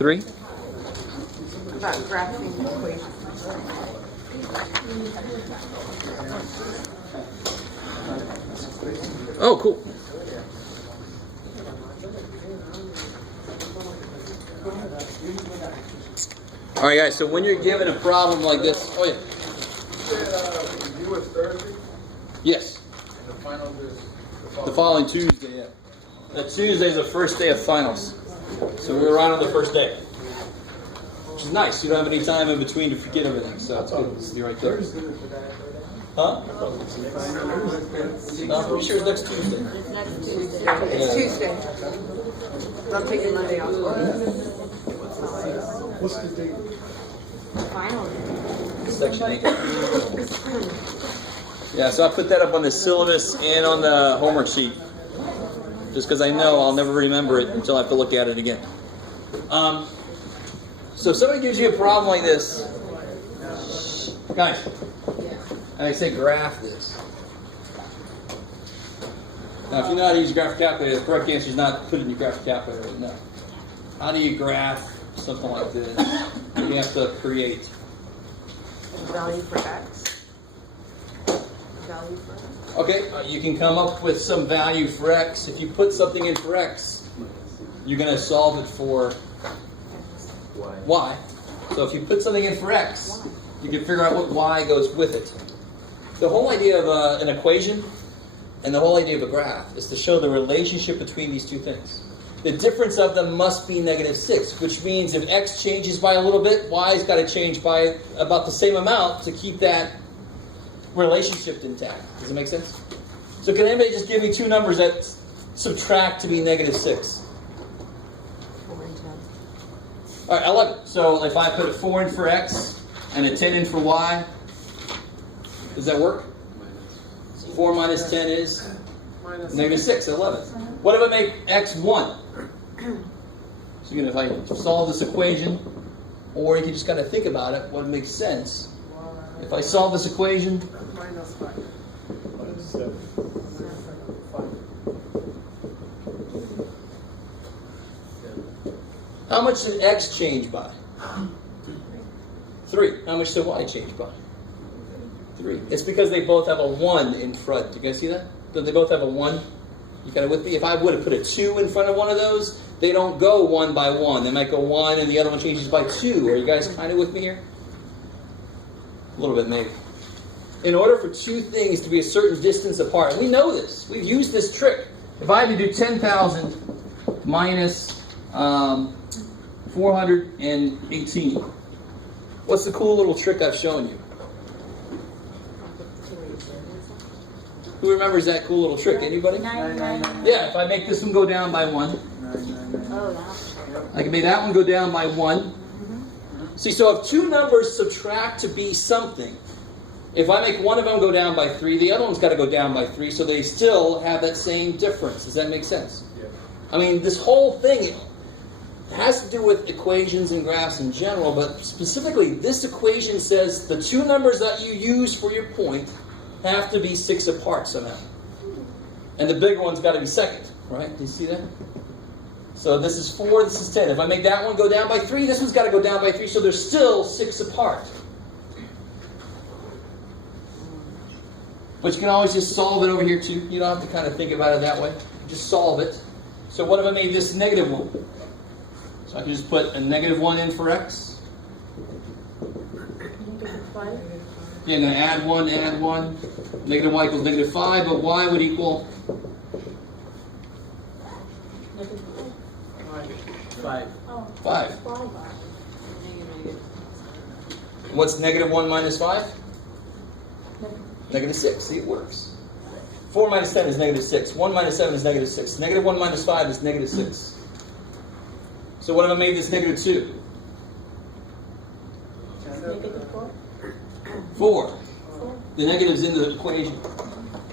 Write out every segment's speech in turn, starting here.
3? About graphing the equation. Oh, cool. All right, guys, so when you're given a problem like this, oh, yeah. You was Thursday? Yes. And the finals is The following Tuesday, yeah. That Tuesday is the first day of finals. So we're around on the first day. Which is nice. You don't have any time in between to forget everything. So it's good to see right there. Huh? No, I'm pretty sure it's next Tuesday. It's next Tuesday. It's Tuesday. I'm taking Monday off. What's the date? Finally. Section 8. Yeah, so I put that up on the syllabus and on the homework sheet. Just because I know I'll never remember it until I have to look at it again. So if somebody gives you a problem like this, guys, and I say graph this. Now, if you know how to use a graph calculator, the correct answer is not put it in your graph calculator. No. How do you graph something like this? You have to create. Value for X. Value for X. Okay, you can come up with some value for X. If you put something in for X, you're going to solve it for Y. So if you put something in for X, you can figure out what Y goes with it. The whole idea of an equation and the whole idea of a graph is to show the relationship between these two things. The difference of them must be -6, which means if X changes by a little bit, Y's got to change by about the same amount to keep that relationship intact. Does it make sense? So can anybody just give me two numbers that subtract to be -6? 4 and 10. All right, 11. So if I put a 4 in for X and a 10 in for Y, does that work? 4 minus 10 is -6, 11. What if I make X 1? So again, if I solve this equation, or you can just kind of think about it, what makes sense. If I solve this equation, Minus 5. how much did X change by? 3. How much did Y change by? 3. It's because they both have a 1 in front. Do you guys see that? Don't they both have a 1? You kind of with me? If I would have put a 2 in front of one of those, they don't go 1 by 1. They might go 1 and the other one changes by 2. Are you guys kind of with me here? A little bit maybe. In order for two things to be a certain distance apart, and we know this. We've used this trick. If I had to do 10,000 minus 418, what's the cool little trick I've shown you? Who remembers that cool little trick? Anybody? 9. Yeah, if I make this one go down by 1, Oh, that's I can make that one go down by 1. See, so if two numbers subtract to be something, if I make one of them go down by 3, the other one's got to go down by 3, so they still have that same difference. Does that make sense? Yeah. I mean, this whole thing has to do with equations and graphs in general, but specifically, this equation says the two numbers that you use for your point have to be 6 apart somehow. And the bigger one's got to be second, right? Do you see that? So this is 4, this is 10. If I make that one go down by 3, this one's got to go down by 3, so they're still 6 apart. But you can always just solve it over here too. You don't have to kind of think about it that way. Just solve it. So what if I made this -1? So I can just put a -1 in for X. Yeah, I'm going to add 1, add 1. Negative Y equals -5, but Y would equal 5. 5. What's -1 minus 5? -6. See, it works. 4 minus 10 is -6. 1 minus 7 is -6. -1 minus 5 is -6. So what if I made this -2? 4. The negative's in the equation.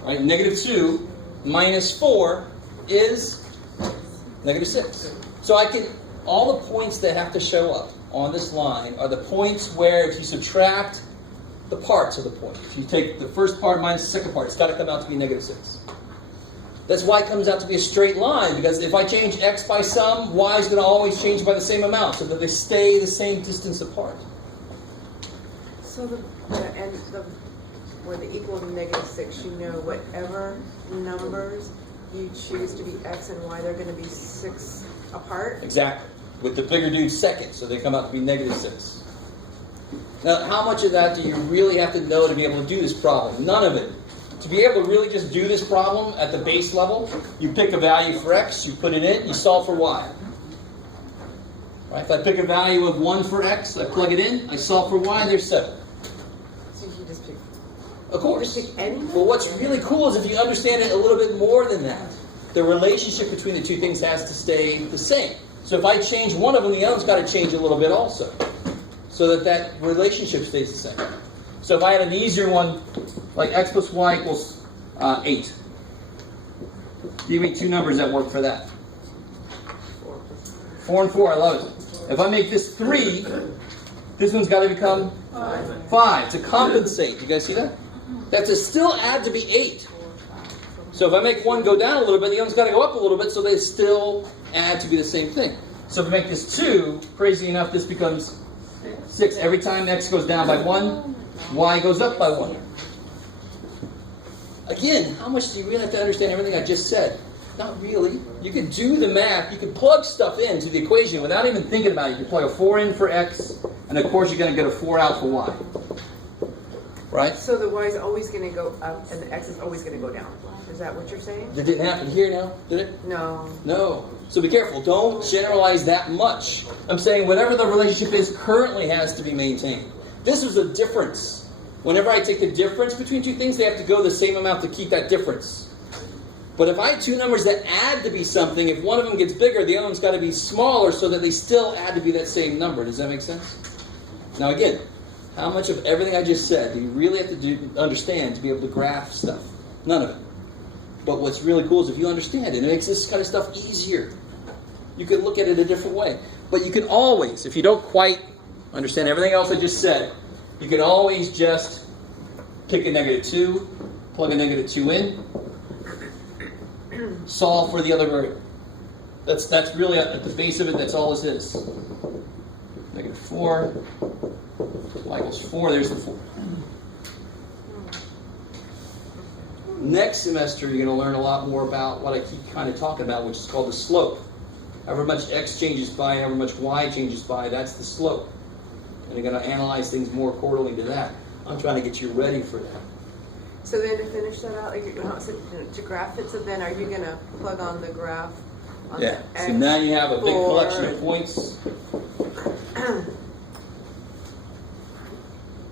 Right? -2 minus 4 is -6. So I can, all the points that have to show up on this line are the points where if you subtract the parts of the point, if you take the first part minus the second part, it's got to come out to be -6. That's why it comes out to be a straight line, because if I change x by some, y is going to always change by the same amount, so that they stay the same distance apart. So where the equal to -6, you know whatever numbers you choose to be x and y, they're going to be 6 apart? Exactly. With the bigger dude second, so they come out to be -6. Now, how much of that do you really have to know to be able to do this problem? None of it. To be able to really just do this problem at the base level, you pick a value for x, you put it in, you solve for y. Right? If I pick a value of 1 for x, I plug it in, I solve for y, there's 7. So you just pick. Of course. You just pick any? But what's really cool is if you understand it a little bit more than that, the relationship between the two things has to stay the same. So if I change one of them, the other's got to change a little bit also, so that relationship stays the same. So if I had an easier one, like x plus y equals 8. Give me two numbers that work for that. 4 and 4, I love it. If I make this 3, this one's got to become 5 to compensate. You guys see that? That's to still add to be 8. So if I make one go down a little bit, the other's got to go up a little bit, so they still add to be the same thing. So if I make this 2, crazy enough, this becomes 6. Every time x goes down by 1, y goes up by 1. Again, how much do you really have to understand everything I just said? Not really. You can do the math. You can plug stuff into the equation without even thinking about it. You can plug a 4 in for x, and of course you're going to get a 4 out for y. Right? So the y is always going to go up, and the x is always going to go down. Is that what you're saying? That didn't happen here now, did it? No. No. So be careful. Don't generalize that much. I'm saying whatever the relationship is currently has to be maintained. This is a difference. Whenever I take the difference between two things, they have to go the same amount to keep that difference. But if I have two numbers that add to be something, if one of them gets bigger, the other one's got to be smaller so that they still add to be that same number. Does that make sense? Now again, how much of everything I just said do you really have to understand to be able to graph stuff? None of it. But what's really cool is if you understand it, it makes this kind of stuff easier. You can look at it a different way. But you can always, if you don't quite understand everything else I just said, you can always just pick a -2, plug a -2 in, solve for the other variable. That's really at the base of it, that's all this is. -4, y equals 4, there's the 4. Next semester, you're going to learn a lot more about what I keep kind of talking about, which is called the slope. However much x changes by, however much y changes by, that's the slope. And you're going to analyze things more accordingly to that. I'm trying to get you ready for that. So then to finish that out, like to graph it, so then are you going to plug on the graph on Yeah, the so x now you have a big for- collection of points.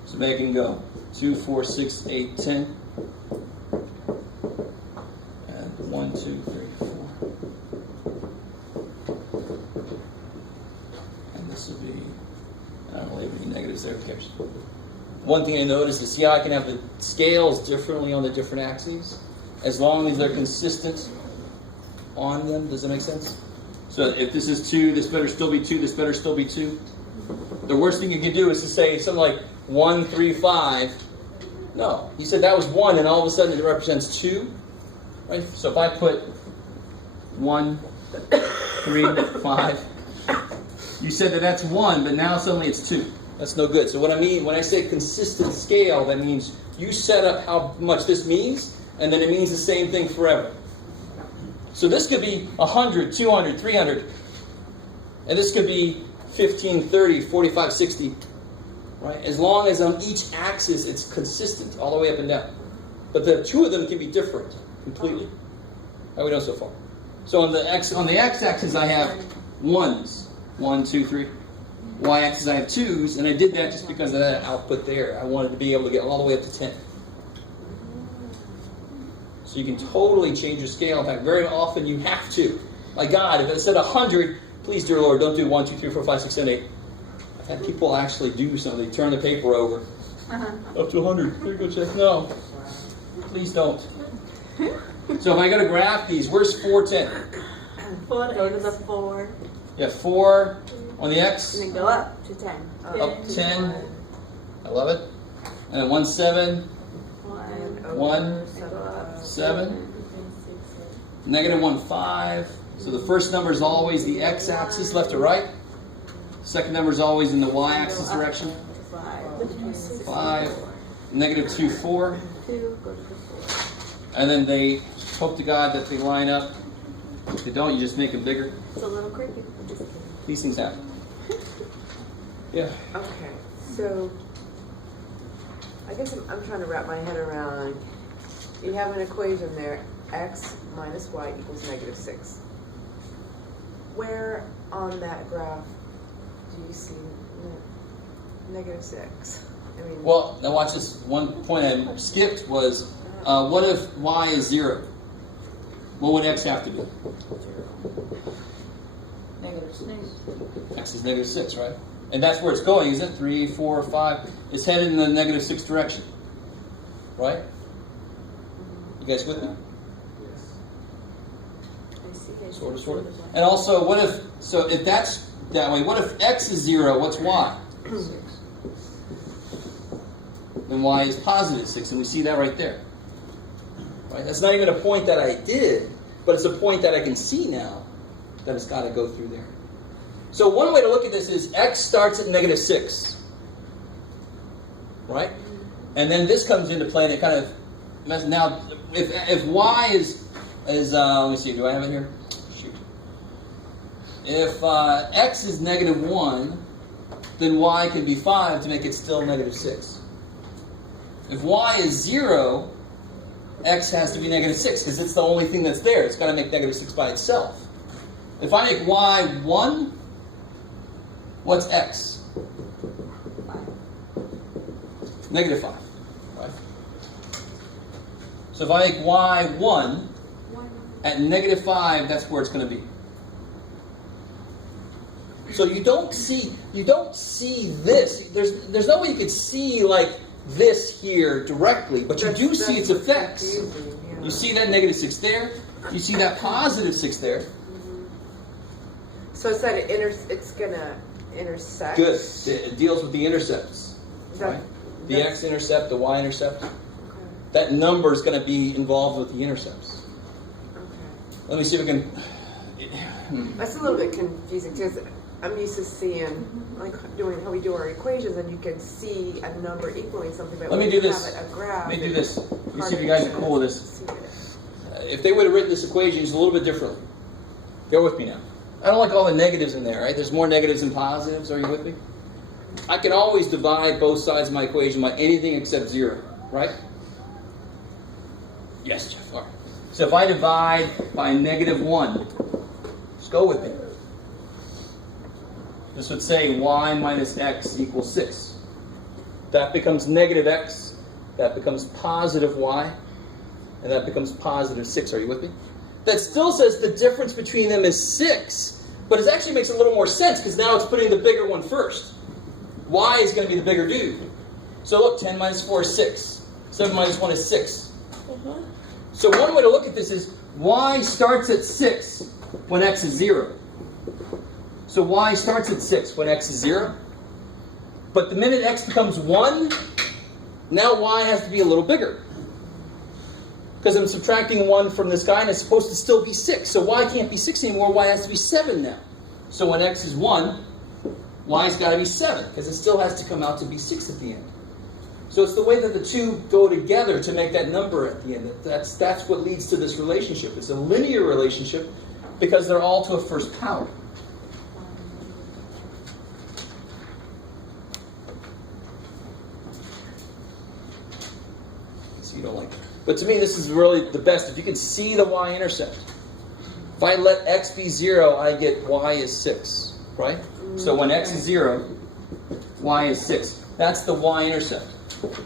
So they can go 2, 4, 6, 8, 10. And 1, 2, 3, 4. And this will be, I don't really have any negatives there, who cares? One thing I noticed is, see how I can have the scales differently on the different axes? As long as they're consistent on them. Does that make sense? So if this is 2, this better still be 2, this better still be 2. The worst thing you can do is to say something like 1, 3, 5. No, he said that was 1, and all of a sudden it represents 2. Right? So if I put 1, 3, 5, you said that that's 1, but now suddenly it's 2. That's no good. So what I mean when I say consistent scale, that means you set up how much this means, and then it means the same thing forever. So this could be 100, 200, 300, and this could be 15, 30, 45, 60. Right? As long as on each axis it's consistent all the way up and down. But the two of them can be different completely. How are we doing so far? So on the x-axis I have 1s. 1, 2, 3. Y-axis I have 2s, and I did that just because of that output there. I wanted to be able to get all the way up to 10. So you can totally change your scale. In fact, very often you have to. My God, if it said 100, please, dear Lord, don't do 1, 2, 3, 4, 5, 6, 7, 8. I've had people actually do something. They turn the paper over. Up to 100. There you go, Jeff. No. Please don't. So if I go to graph these, where's 4, 10? 4 go to the 4. You have 4 on the x. And then go up to 10. Up 10. I love it. And then 1, 7. 1, 7. Negative 1, 5. So the first number is always the x-axis, left to right. Second number is always in the y-axis direction. 5. Negative 2, 4. 2, go to the 4. And then they hope to God that they line up. If they don't, you just make them bigger. It's a little creepy. I'm just kidding. These things happen. Yeah. Okay, so I guess I'm trying to wrap my head around, you have an equation there, x minus y equals negative 6. Where on that graph do you see negative 6? I mean, Well, now watch this. One point I skipped was, what if y is 0? What would x have to be? Negative 6. X is negative 6, right? And that's where it's going, isn't it? 3, 4, 5. It's headed in the negative 6 direction. Right? You guys with me? I see. Sort of. And also, what if, so if that's that way, what if x is 0, what's y? 6. Then y is positive 6, and we see that right there. Right? That's not even a point that I did, but it's a point that I can see now that it's got to go through there. So one way to look at this is x starts at negative 6. Right? And then this comes into play and it kind of messes. Now, if y is let me see, do I have it here? Shoot. If x is negative 1, then y can be 5 to make it still negative 6. If y is 0, x has to be negative 6 because it's the only thing that's there. It's got to make negative 6 by itself. If I make y 1, what's x? 5. Negative 5. Right? So if I make y 1, at negative 5, that's where it's going to be. So you don't see this. There's no way you could see like this here directly, but you do see its effects. confusing, yeah. You see that negative 6 there. You see that positive 6 there. So it's that it's gonna intersect. Good. It deals with the intercepts. That- Right? The that's- x-intercept, the y-intercept. Okay. That number is going to be involved with the intercepts. Okay. Let me see if we can. That's a little bit confusing because I'm used to seeing like doing how we do our equations, and you can see a number equaling something. But Let me when do you this. have a graph, Let me do this. Let me hard see if you to guys are cool with this. see it. If they would have written this equation just a little bit differently. Bear with me now. I don't like all the negatives in there, right? There's more negatives than positives. Are you with me? I can always divide both sides of my equation by anything except 0, right? Yes, Jeff. All right. So if I divide by negative 1, just go with me. This would say y minus x equals 6. That becomes negative x. That becomes positive y. And that becomes positive 6. Are you with me? That still says the difference between them is 6. But it actually makes a little more sense because now it's putting the bigger one first. Y is going to be the bigger dude. So look, 10 minus 4 is 6. 7 minus 1 is 6. So one way to look at this is y starts at 6 when x is 0. So y starts at 6 when x is 0. But the minute x becomes 1, now y has to be a little bigger. Because I'm subtracting 1 from this guy and it's supposed to still be 6. So y can't be 6 anymore, y has to be 7 now. So when x is 1, y's got to be 7, because it still has to come out to be 6 at the end. So it's the way that the two go together to make that number at the end. That's what leads to this relationship. It's a linear relationship because they're all to a first power. So you don't like that. But to me, this is really the best. If you can see the y-intercept. If I let x be 0, I get y is 6, right? So when x is 0, y is 6. That's the y-intercept. Okay.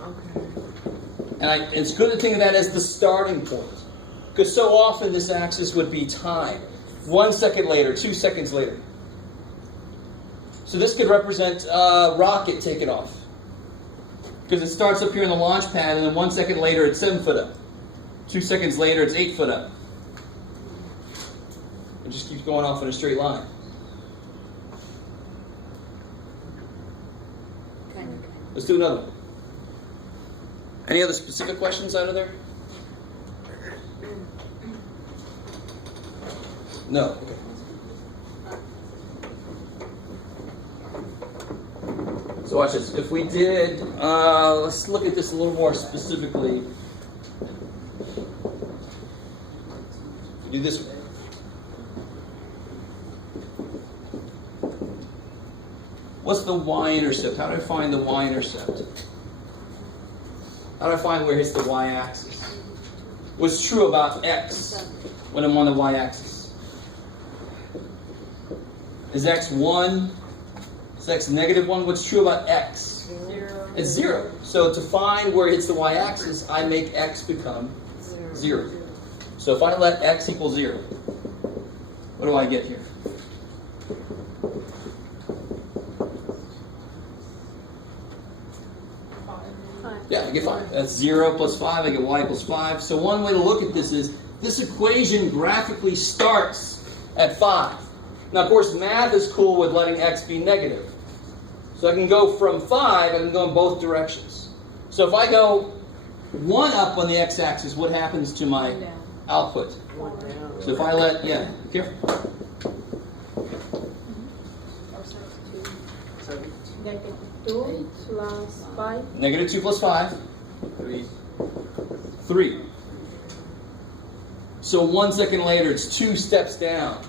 And it's good to think of that as the starting point. Because so often this axis would be time. 1 second later, 2 seconds later. So this could represent a rocket taking off. Because it starts up here in the launch pad, and then 1 second later it's 7 foot up. 2 seconds later it's 8 foot up. It just keeps going off in a straight line. Let's do another one. Any other specific questions out of there? No. Okay. So watch this. If we did, let's look at this a little more specifically. Do this. What's the y-intercept? How do I find the y-intercept? How do I find where it hits the y-axis? What's true about x when I'm on the y-axis? Is x 1? Is x negative 1? What's true about x? 0. It's 0. So to find where it hits the y-axis, I make x become 0. So if I let x equal 0, what do I get here? Yeah, I get 5. That's 0 plus 5. I get y equals 5. So one way to look at this is, this equation graphically starts at 5. Now, of course, math is cool with letting x be negative. So I can go from 5, I can go in both directions. So if I go 1 up on the x-axis, what happens to my output? 1 down. So if I let, yeah, careful. Negative 2 plus 5. Negative 2 plus 5. 3. So 1 second later, it's 2 steps down.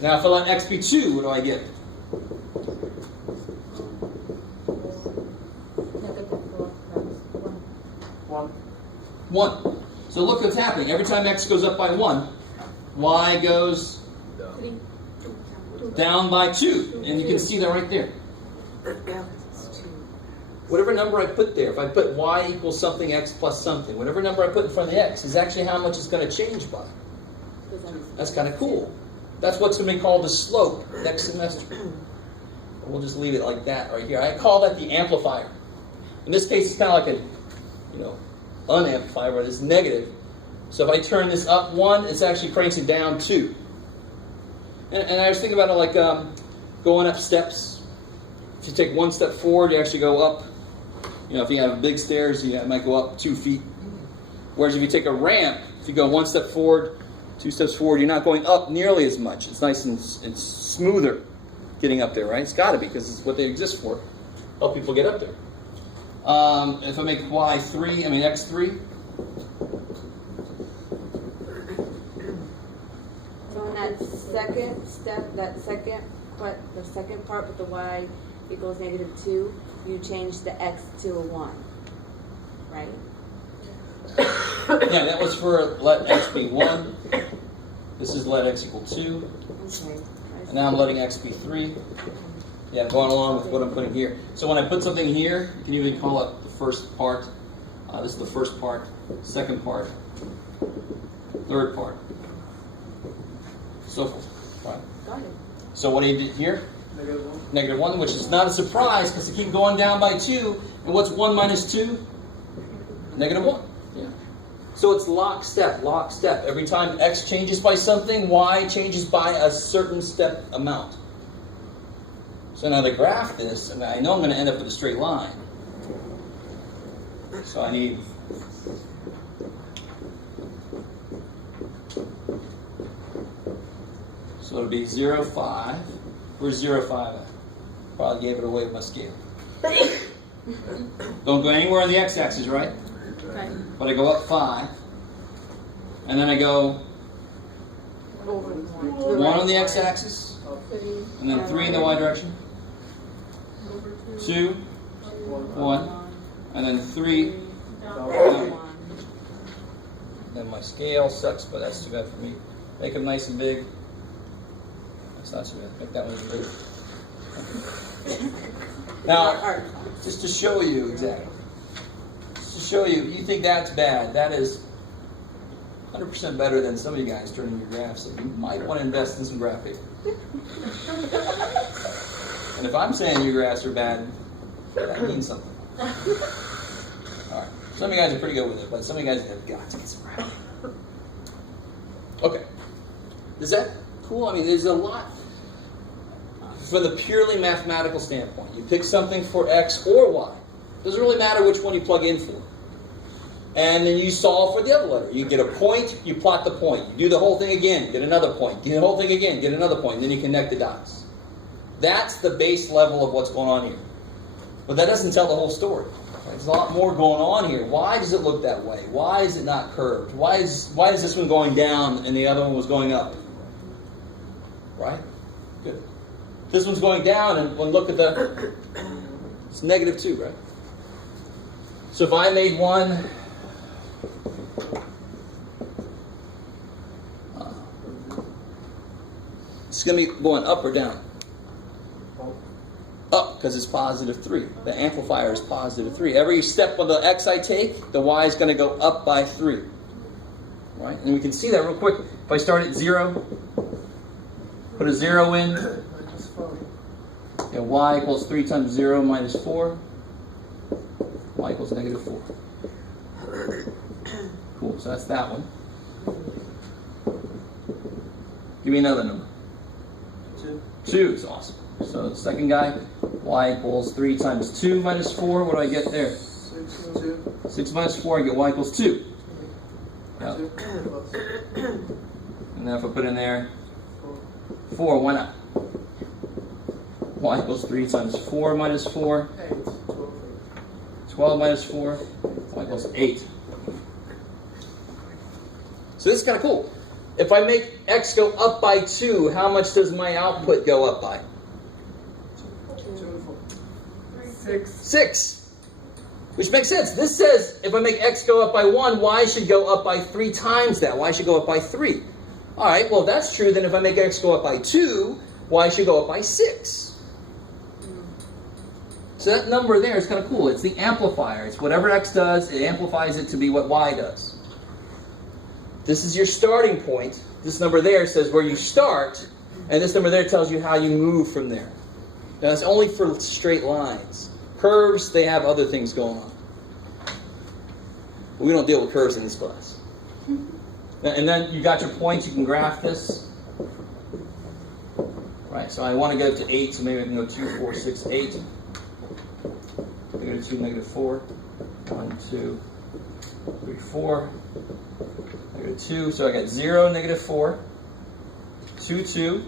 Now if I let x be 2, what do I get? Negative 4 plus 1. 1. So look what's happening. Every time x goes up by 1, y goes 3. down by 2. And you can see that right there. Yeah, it's 2. Whatever number I put there, if I put y equals something, x plus something, whatever number I put in front of the x is actually how much it's going to change by. That's kind of cool. That's what's going to be called the slope next semester. We'll just leave it like that right here. I call that the amplifier. In this case, it's kind of like a, unamplifier, but it's negative. So if I turn this up 1, it's actually cranks it down 2. And I was thinking about it like going up steps. If you take 1 step forward, you actually go up. If you have big stairs, you might go up 2 feet. Whereas if you take a ramp, if you go 1 step forward, 2 steps forward, you're not going up nearly as much. It's nice and it's smoother getting up there, right? It's got to be, because it's what they exist for. Help people get up there. If I make x3. So in that second step, the second part with the y equals negative 2, you change the x to a 1, right? Yeah, that was for let x be 1. This is let x equal 2. Okay. And now I'm letting x be 3. Yeah, I'm going along with what I'm putting here. So when I put something here, you can even call it the first part. This is the first part, second part, third part, so forth. Right. Got it. So what do you do here? Negative 1. Negative 1, which is not a surprise because it keeps going down by 2. And what's 1 minus 2? Negative 1. Yeah. So it's lockstep. Every time x changes by something, y changes by a certain step amount. So now to graph this, I know I'm going to end up with a straight line. So I need so it'll be 0, 5. Where's 0, 5 at? Probably gave it away with my scale. Don't go anywhere on the x-axis, right? Right. But I go up 5. And then I go 1 on the x-axis. And then 3 in the y direction. 2, 1. And then 3. Then my scale sucks, but that's too bad for me. Make them nice and big. That's not too bad. Make that one even bigger. Now, just to show you exactly. Just to show you, you think that's bad. That is 100% better than some of you guys turning your graphs. So you might want to invest in some graph paper. And if I'm saying your graphs are bad, that means something. Alright. Some of you guys are pretty good with it, but some of you guys have got to get some graph. Okay. Is that cool? I mean, there's a lot from the purely mathematical standpoint. You pick something for x or y. Doesn't really matter which one you plug in for. And then you solve for the other letter. You get a point, you plot the point. You do the whole thing again, get another point. Do the whole thing again, get another point. Then you connect the dots. That's the base level of what's going on here. But that doesn't tell the whole story. There's a lot more going on here. Why does it look that way? Why is it not curved? Why is this one going down and the other one was going up? Right? Good. This one's going down, and look at the... It's -2, right? So if I made one... It's going to be going up or down? Up, because it's +3. The amplifier is +3. Every step of the x I take, the y is going to go up by 3. Right? And we can see that real quick. If I start at 0, put a 0 in, y equals 3 times 0 minus 4. Y equals -4. Cool, so that's that one. Give me another number. 2 is awesome. So the second guy, y equals 3 times 2 minus 4. What do I get there? 6 minus 4, I get y equals 2. Yep. And then if I put in there 4, why not? Y equals 3 times 4 minus 4. 12 minus 4. Y equals 8. So this is kind of cool. If I make x go up by 2, how much does my output go up by? 6. Which makes sense. This says if I make x go up by 1, y should go up by 3 times that. Y should go up by 3. All right, well, if that's true, then if I make x go up by 2, y should go up by 6. So that number there is kind of cool. It's the amplifier. It's whatever x does, it amplifies it to be what y does. This is your starting point. This number there says where you start, and this number there tells you how you move from there. Now, it's only for straight lines. Curves, they have other things going on. We don't deal with curves in this class. And then you got your points. You can graph this. Right, so I want to go to 8, so maybe I can go 2, 4, 6, 8. -2, -4. 1, 2, 3, 4. -2, so I got 0, -4, 2, 2,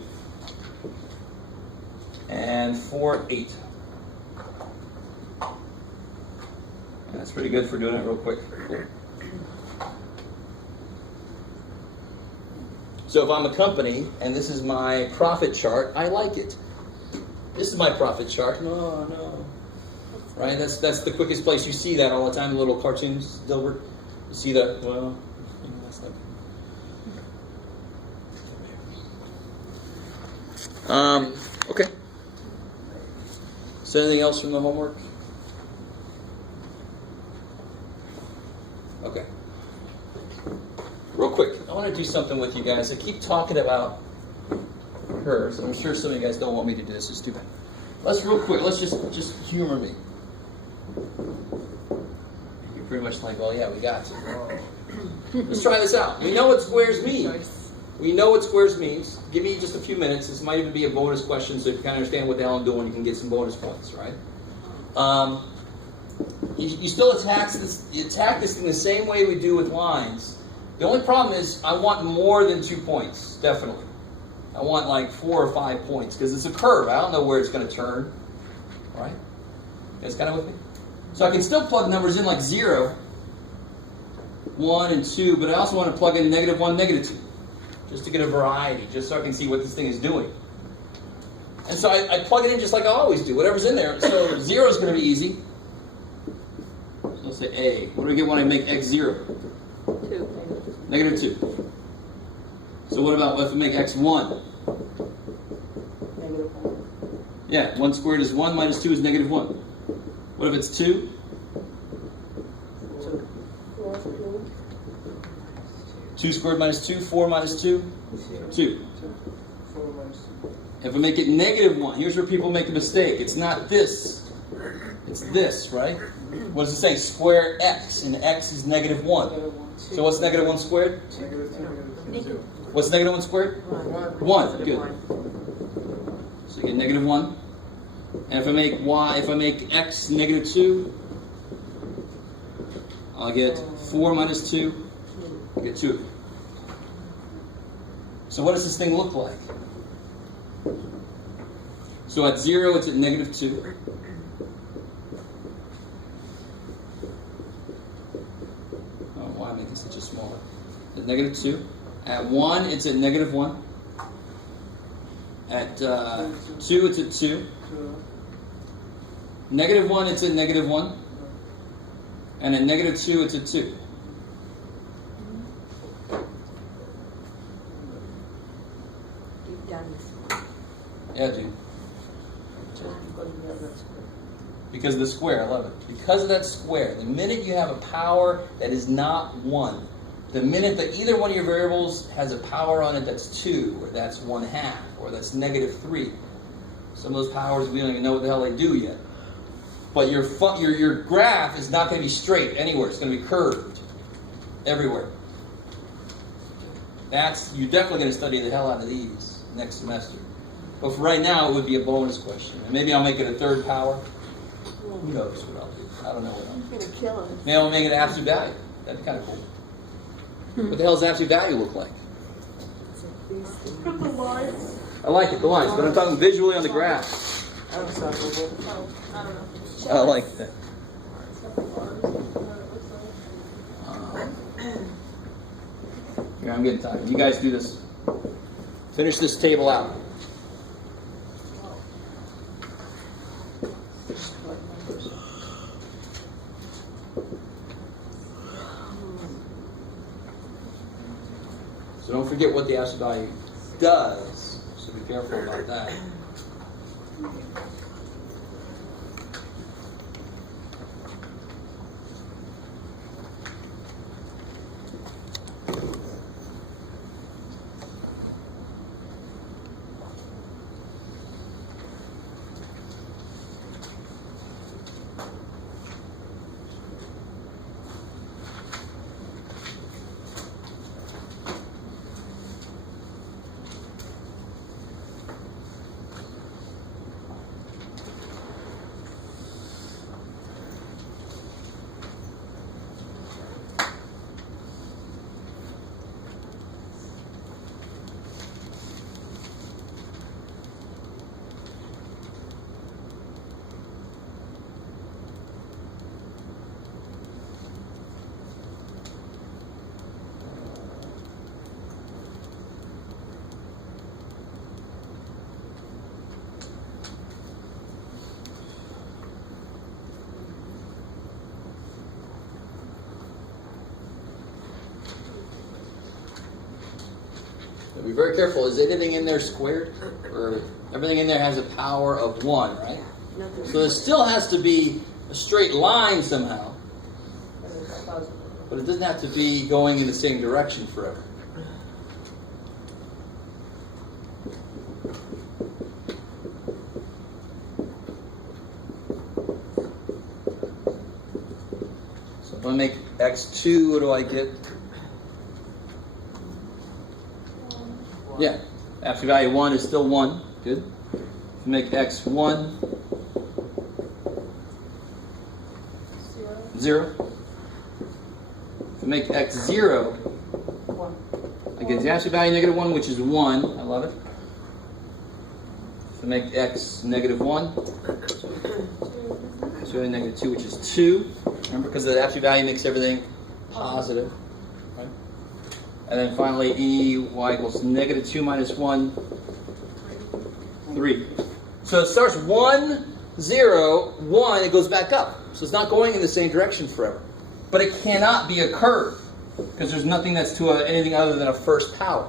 and 4, 8. And that's pretty good for doing it real quick. Cool. So if I'm a company and this is my profit chart, I like it. This is my profit chart. No. Right? That's the quickest place. You see that all the time, the little cartoons, Dilbert. You see that? Well, that's like... Okay. So anything else from the homework? Okay. Real quick, I want to do something with you guys. I keep talking about curves. I'm sure some of you guys don't want me to do this. It's too bad. Let's real quick. Let's just humor me. You're pretty much like, well, yeah, we got to. Let's try this out. We know what squares mean. We know what squares means. Give me just a few minutes. This might even be a bonus question, so if you kind of understand what the hell I'm doing, you can get some bonus points, right? You still attack this in the same way we do with lines. The only problem is I want more than 2 points, definitely. I want like 4 or 5 points, because it's a curve. I don't know where it's going to turn, right? You guys kind of with me? So I can still plug numbers in like 0, 1, and 2, but I also want to plug in -1, -2, just to get a variety, just so I can see what this thing is doing. And so I plug it in just like I always do, whatever's in there. So 0 is going to be easy. So let's say A. What do we get when I make x 0? 2. -2. So what about if I make x 1? -1. Yeah, 1 squared is 1, minus 2 is -1. What if it's 2? 2 squared minus 2, 4 minus 2? 2. If I make it -1, here's where people make a mistake. It's not this. It's this, right? What does it say? Square x, and x is -1. So what's -1 squared? What's -1 squared? 1. Good. So you get -1. And if I make x -2, I'll get 4 minus 2. I get 2. So what does this thing look like? So at 0, it's at negative 2. Oh, why am I making such a small? At negative 2. At 1, it's at negative 1. At 2, it's at 2. Negative 1, it's at negative 1. And at negative 2, it's at 2. You've done this one. Yeah, dude. Because of the square, I love it. Because of that square, the minute you have a power that is not 1, the minute that either one of your variables has a power on it that's 2, or that's 1/2, or that's negative 3, some of those powers we don't even know what the hell they do yet. But your graph is not going to be straight anywhere. It's going to be curved everywhere. You're definitely going to study the hell out of these next semester. But for right now, it would be a bonus question. And maybe I'll make it a third power. Who knows what I'll do? I don't know what I'll do. You're going to kill us. Maybe I'll make it absolute value. That'd be kind of cool. What the hell does absolute value look like? I like it, the lines, but I'm talking visually on the graph. I'm sorry. I like that. Here, I'm getting tired. You guys do this. Finish this table out. So don't forget what the absolute value does. So be careful about that. Be very careful. Is anything in there squared? Or everything in there has a power of 1, right? So there still has to be a straight line somehow. But it doesn't have to be going in the same direction forever. So if I make x2, what do I get? Yeah, absolute value 1 is still 1. Good. If you make x1 0. If you make x0, I get the absolute value negative 1, which is 1. I love it. If you make x negative 1, so negative 2, which is 2. Remember, because the absolute value makes everything positive. And then finally, y equals negative 2 minus 1, 3. So it starts 1, 0, 1, it goes back up. So it's not going in the same direction forever. But it cannot be a curve, because there's nothing that's to anything other than a first power.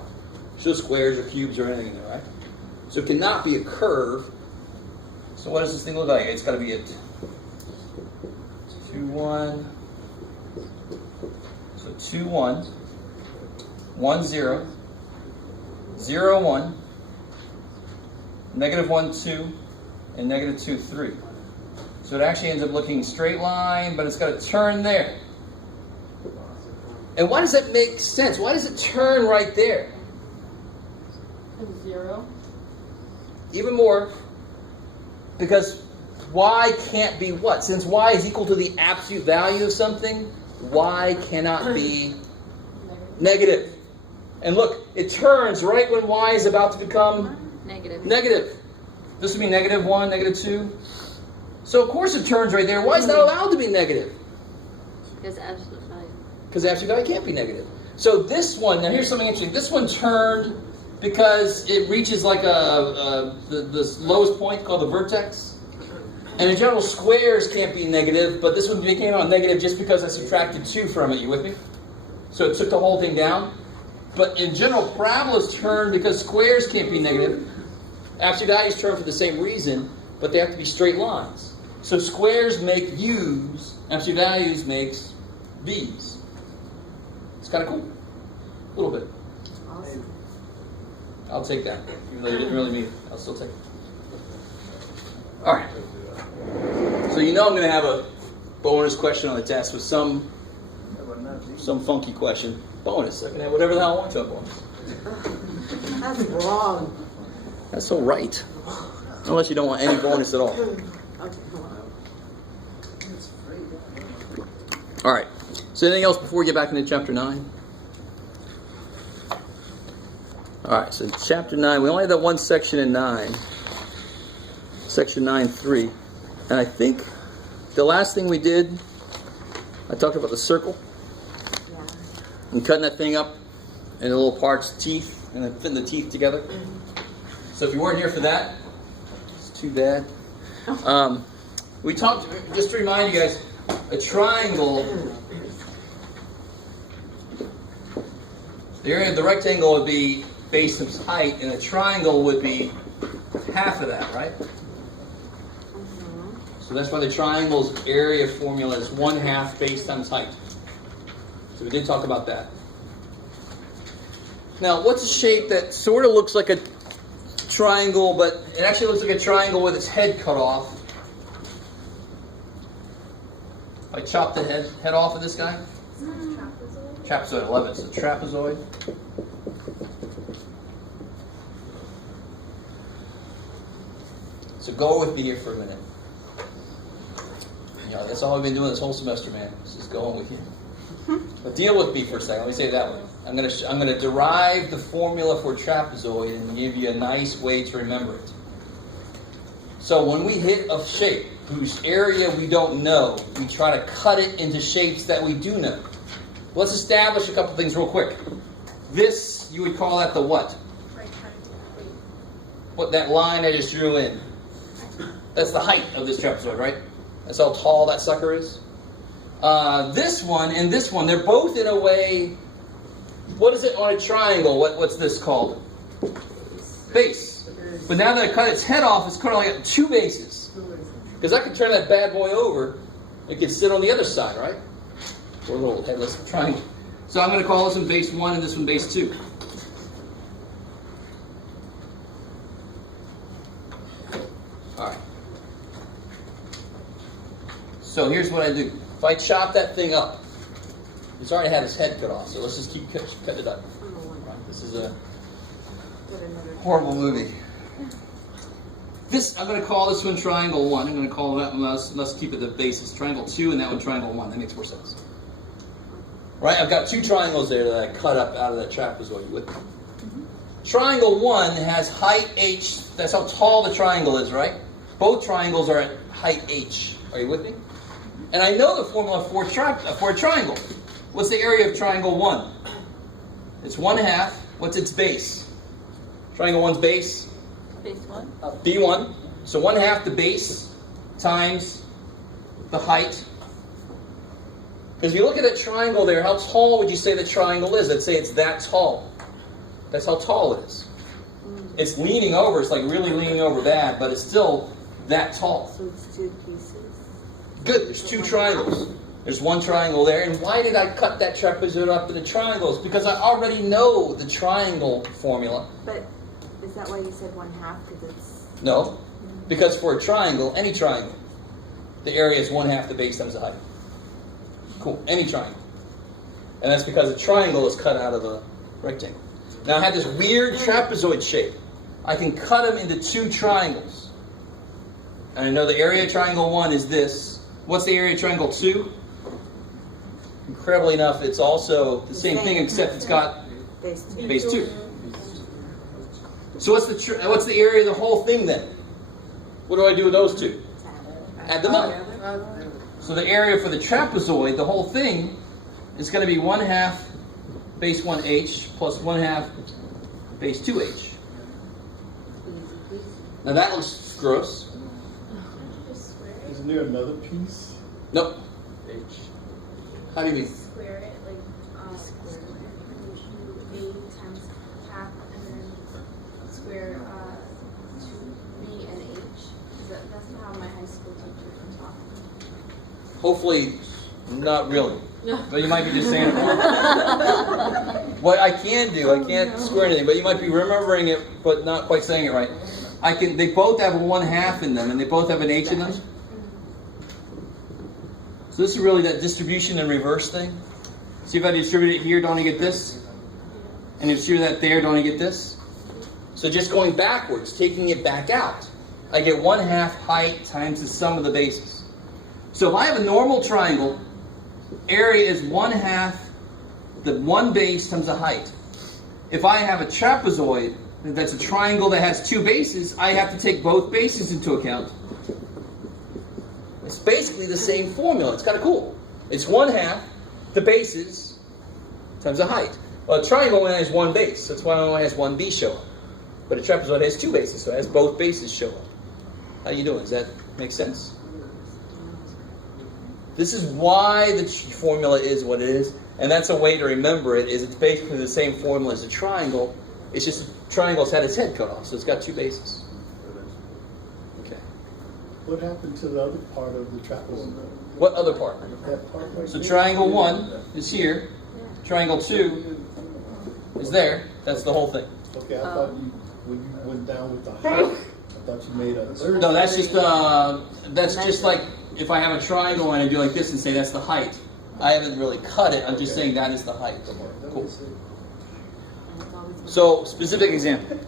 So squares or cubes or anything in there, right? So it cannot be a curve. So what does this thing look like? It's got to be a 2, 1. So 2, 1. 1, 0, 0, 1, negative 1, 2, and negative 2, 3. So it actually ends up looking straight line, but it's got a turn there. And why does that make sense? Why does it turn right there? 0. Even more, because y can't be what? Since y is equal to the absolute value of something, y cannot be negative. And look, it turns right when y is about to become negative. This would be -1, -2. So of course it turns right there. Why is that allowed to be negative? Because absolute value. Because the absolute value can't be negative. So this one, now here's something interesting. This one turned because it reaches like the lowest point called the vertex. And in general, squares can't be negative, but this one became on negative just because I subtracted 2 from it. You with me? So it took the whole thing down. But in general, parabolas turn because squares can't be negative. Absolute values turn for the same reason, but they have to be straight lines. So squares make u's, absolute values makes v's. It's kind of cool. A little bit. Awesome. I'll take that. Even though you didn't really mean it, I'll still take it. All right. So you know I'm going to have a bonus question on the test with some funky question. Bonus. I can have whatever the hell I want to have bonus. That's wrong. That's so right. Unless you don't want any bonus at all. Okay, come on. All right. So anything else before we get back into chapter 9? All right. So chapter 9. We only have that one section in 9. Section 9:3. And I think the last thing we did, I talked about the circle. Yeah. And cutting that thing up into little parts, teeth, and then fitting the teeth together. So if you weren't here for that, it's too bad. We talked, just to remind you guys, a triangle, the area of the rectangle would be base times height, and a triangle would be half of that, right? So that's why the triangle's area formula is 1/2 base times height. So we did talk about that. Now, what's a shape that sort of looks like a triangle, but it actually looks like a triangle with its head cut off? If I chop the head off of this guy? Trapezoid. I love it. So trapezoid. So go with me here for a minute. You know, that's all I've been doing this whole semester, man. It's just going with you. But deal with me for a second. Let me say it that way. I'm gonna derive the formula for trapezoid and give you a nice way to remember it. So when we hit a shape whose area we don't know, we try to cut it into shapes that we do know. Let's establish a couple things real quick. This, you would call that the what? What, that line I just drew in. That's the height of this trapezoid, right? That's how tall that sucker is. This one and this one, they're both in a way, what is it on a triangle? What's this called? Base. But now that I cut its head off, it's kind of like 2 bases. Because I could turn that bad boy over, it could sit on the other side, right? Or a little headless triangle. So I'm going to call this one base 1 and this one base 2. Alright. So here's what I do. If I chop that thing up, it's already had its head cut off, so let's just keep cutting it up. Right, this is a horrible movie. This, I'm going to call this one triangle 1. I'm going to call that one, let's keep it the basis, triangle 2, and that one triangle 1. That makes more sense. Right, I've got 2 triangles there that I cut up out of that trapezoid with me. Triangle 1 has height h. That's how tall the triangle is, right? Both triangles are at height h. Are you with me? And I know the formula for a triangle. What's the area of triangle 1? It's 1/2. What's its base? Triangle 1's base? Base 1. B1. So 1/2 the base times the height. Because if you look at that triangle there, how tall would you say the triangle is? Let's say it's that tall. That's how tall it is. It's leaning over. It's like really leaning over bad, but it's still that tall. So it's 2 pieces. Good. There's 2 triangles. There's 1 triangle there. And why did I cut that trapezoid up into triangles? Because I already know the triangle formula. But is that why you said 1/2? Because it's... No. Because for a triangle, any triangle, the area is 1/2 the base times the height. Cool. Any triangle. And that's because a triangle is cut out of a rectangle. Now I have this weird trapezoid shape. I can cut them into 2 triangles. And I know the area of triangle 1 is this. What's the area of triangle 2? incredibly enough, it's also the same thing, except it's got Base 2. base 2. So what's the area of the whole thing then? What do I do with those two? Add them up. So the area for the trapezoid, the whole thing, is going to be 1/2 base 1h plus 1/2 base 2h. Now that looks gross. Isn't there another piece? Nope. H. How do you mean? Square it, like, 2a times half, and then square 2b and h. That's how my high school teacher taught me. Hopefully, not really. No. But you might be just saying it wrong. What I can do, I can't square anything, but you might be remembering it, but not quite saying it right. They both have 1/2 in them, and they both have an h in them. So this is really that distribution in reverse thing. See, if I distribute it here, don't I get this? And if I distribute that there, don't I get this? So just going backwards, taking it back out, I get 1/2 height times the sum of the bases. So if I have a normal triangle, area is 1/2 the one base times the height. If I have a trapezoid, that's a triangle that has two bases, I have to take both bases into account. It's basically the same formula. It's kind of cool. It's 1/2 the bases times the height. Well, a triangle only has one base. That's why it only has one b show up. But a trapezoid has two bases, so it has both bases show up. How you doing? Does that make sense? This is why the formula is what it is, and that's a way to remember it. Is it's basically the same formula as a triangle. It's just the triangle's had its head cut off, so it's got two bases. Okay. What happened to the other part of the trapezoid? What other part? That part right So there? triangle 1 is here. Triangle 2 is there. That's the whole thing. Okay, I thought when you went down with the height, I thought you made a third. No, that's just like if I have a triangle and I do like this and say that's the height. I haven't really cut it. I'm just saying that is the height. Cool. So, specific example.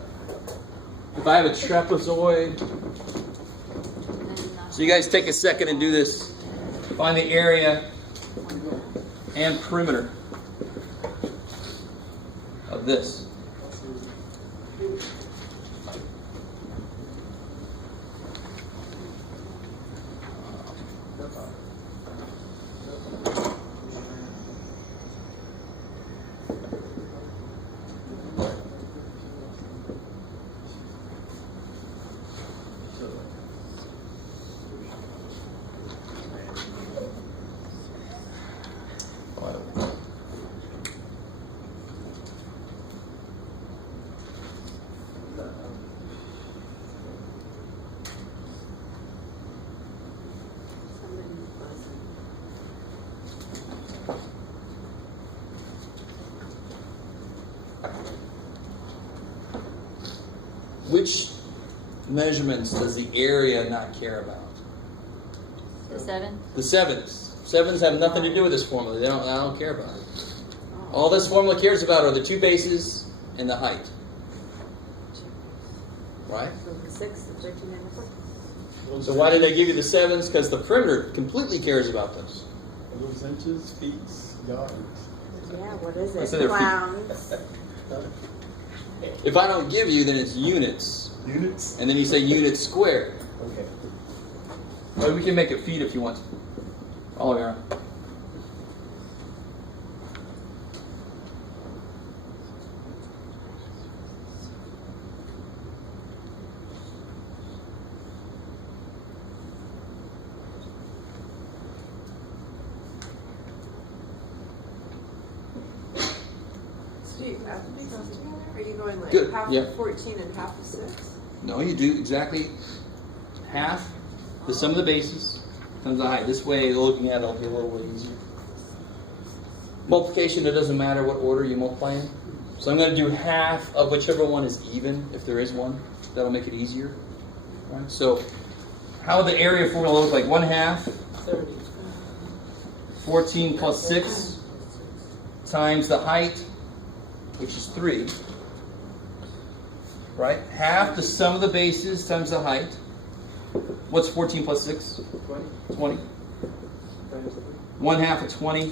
If I have a trapezoid, so you guys take a second and do this. Find the area and perimeter of this. Which measurements does the area not care about? The 7? The sevens. Sevens have nothing to do with this formula. I don't care about it. All this formula cares about are the two bases and the height. Right? So the 6, the 13, and the 4. So why did they give you the sevens? Because the perimeter completely cares about this. Are those inches, feet, yards? Yeah, what is I it? said they're feet. Clowns. If I don't give you, then it's units. Units? And then you say units squared. Okay. But we can make it feet if you want. All the way around. Steve, after these together, are you going like Good, half yep. of 14 and half of 6? No, you do exactly half the sum of the bases times the height. This way, looking at it will be a little bit easier. Multiplication, it doesn't matter what order you multiply in. So I'm going to do half of whichever one is even, if there is one. That'll make it easier. Right? So how would the area formula look like? 1/2 30. 14 plus 6 times the height, which is 3. Right? Half the sum of the bases times the height. What's 14 plus 6? 20. 20. Times 1/2 of 20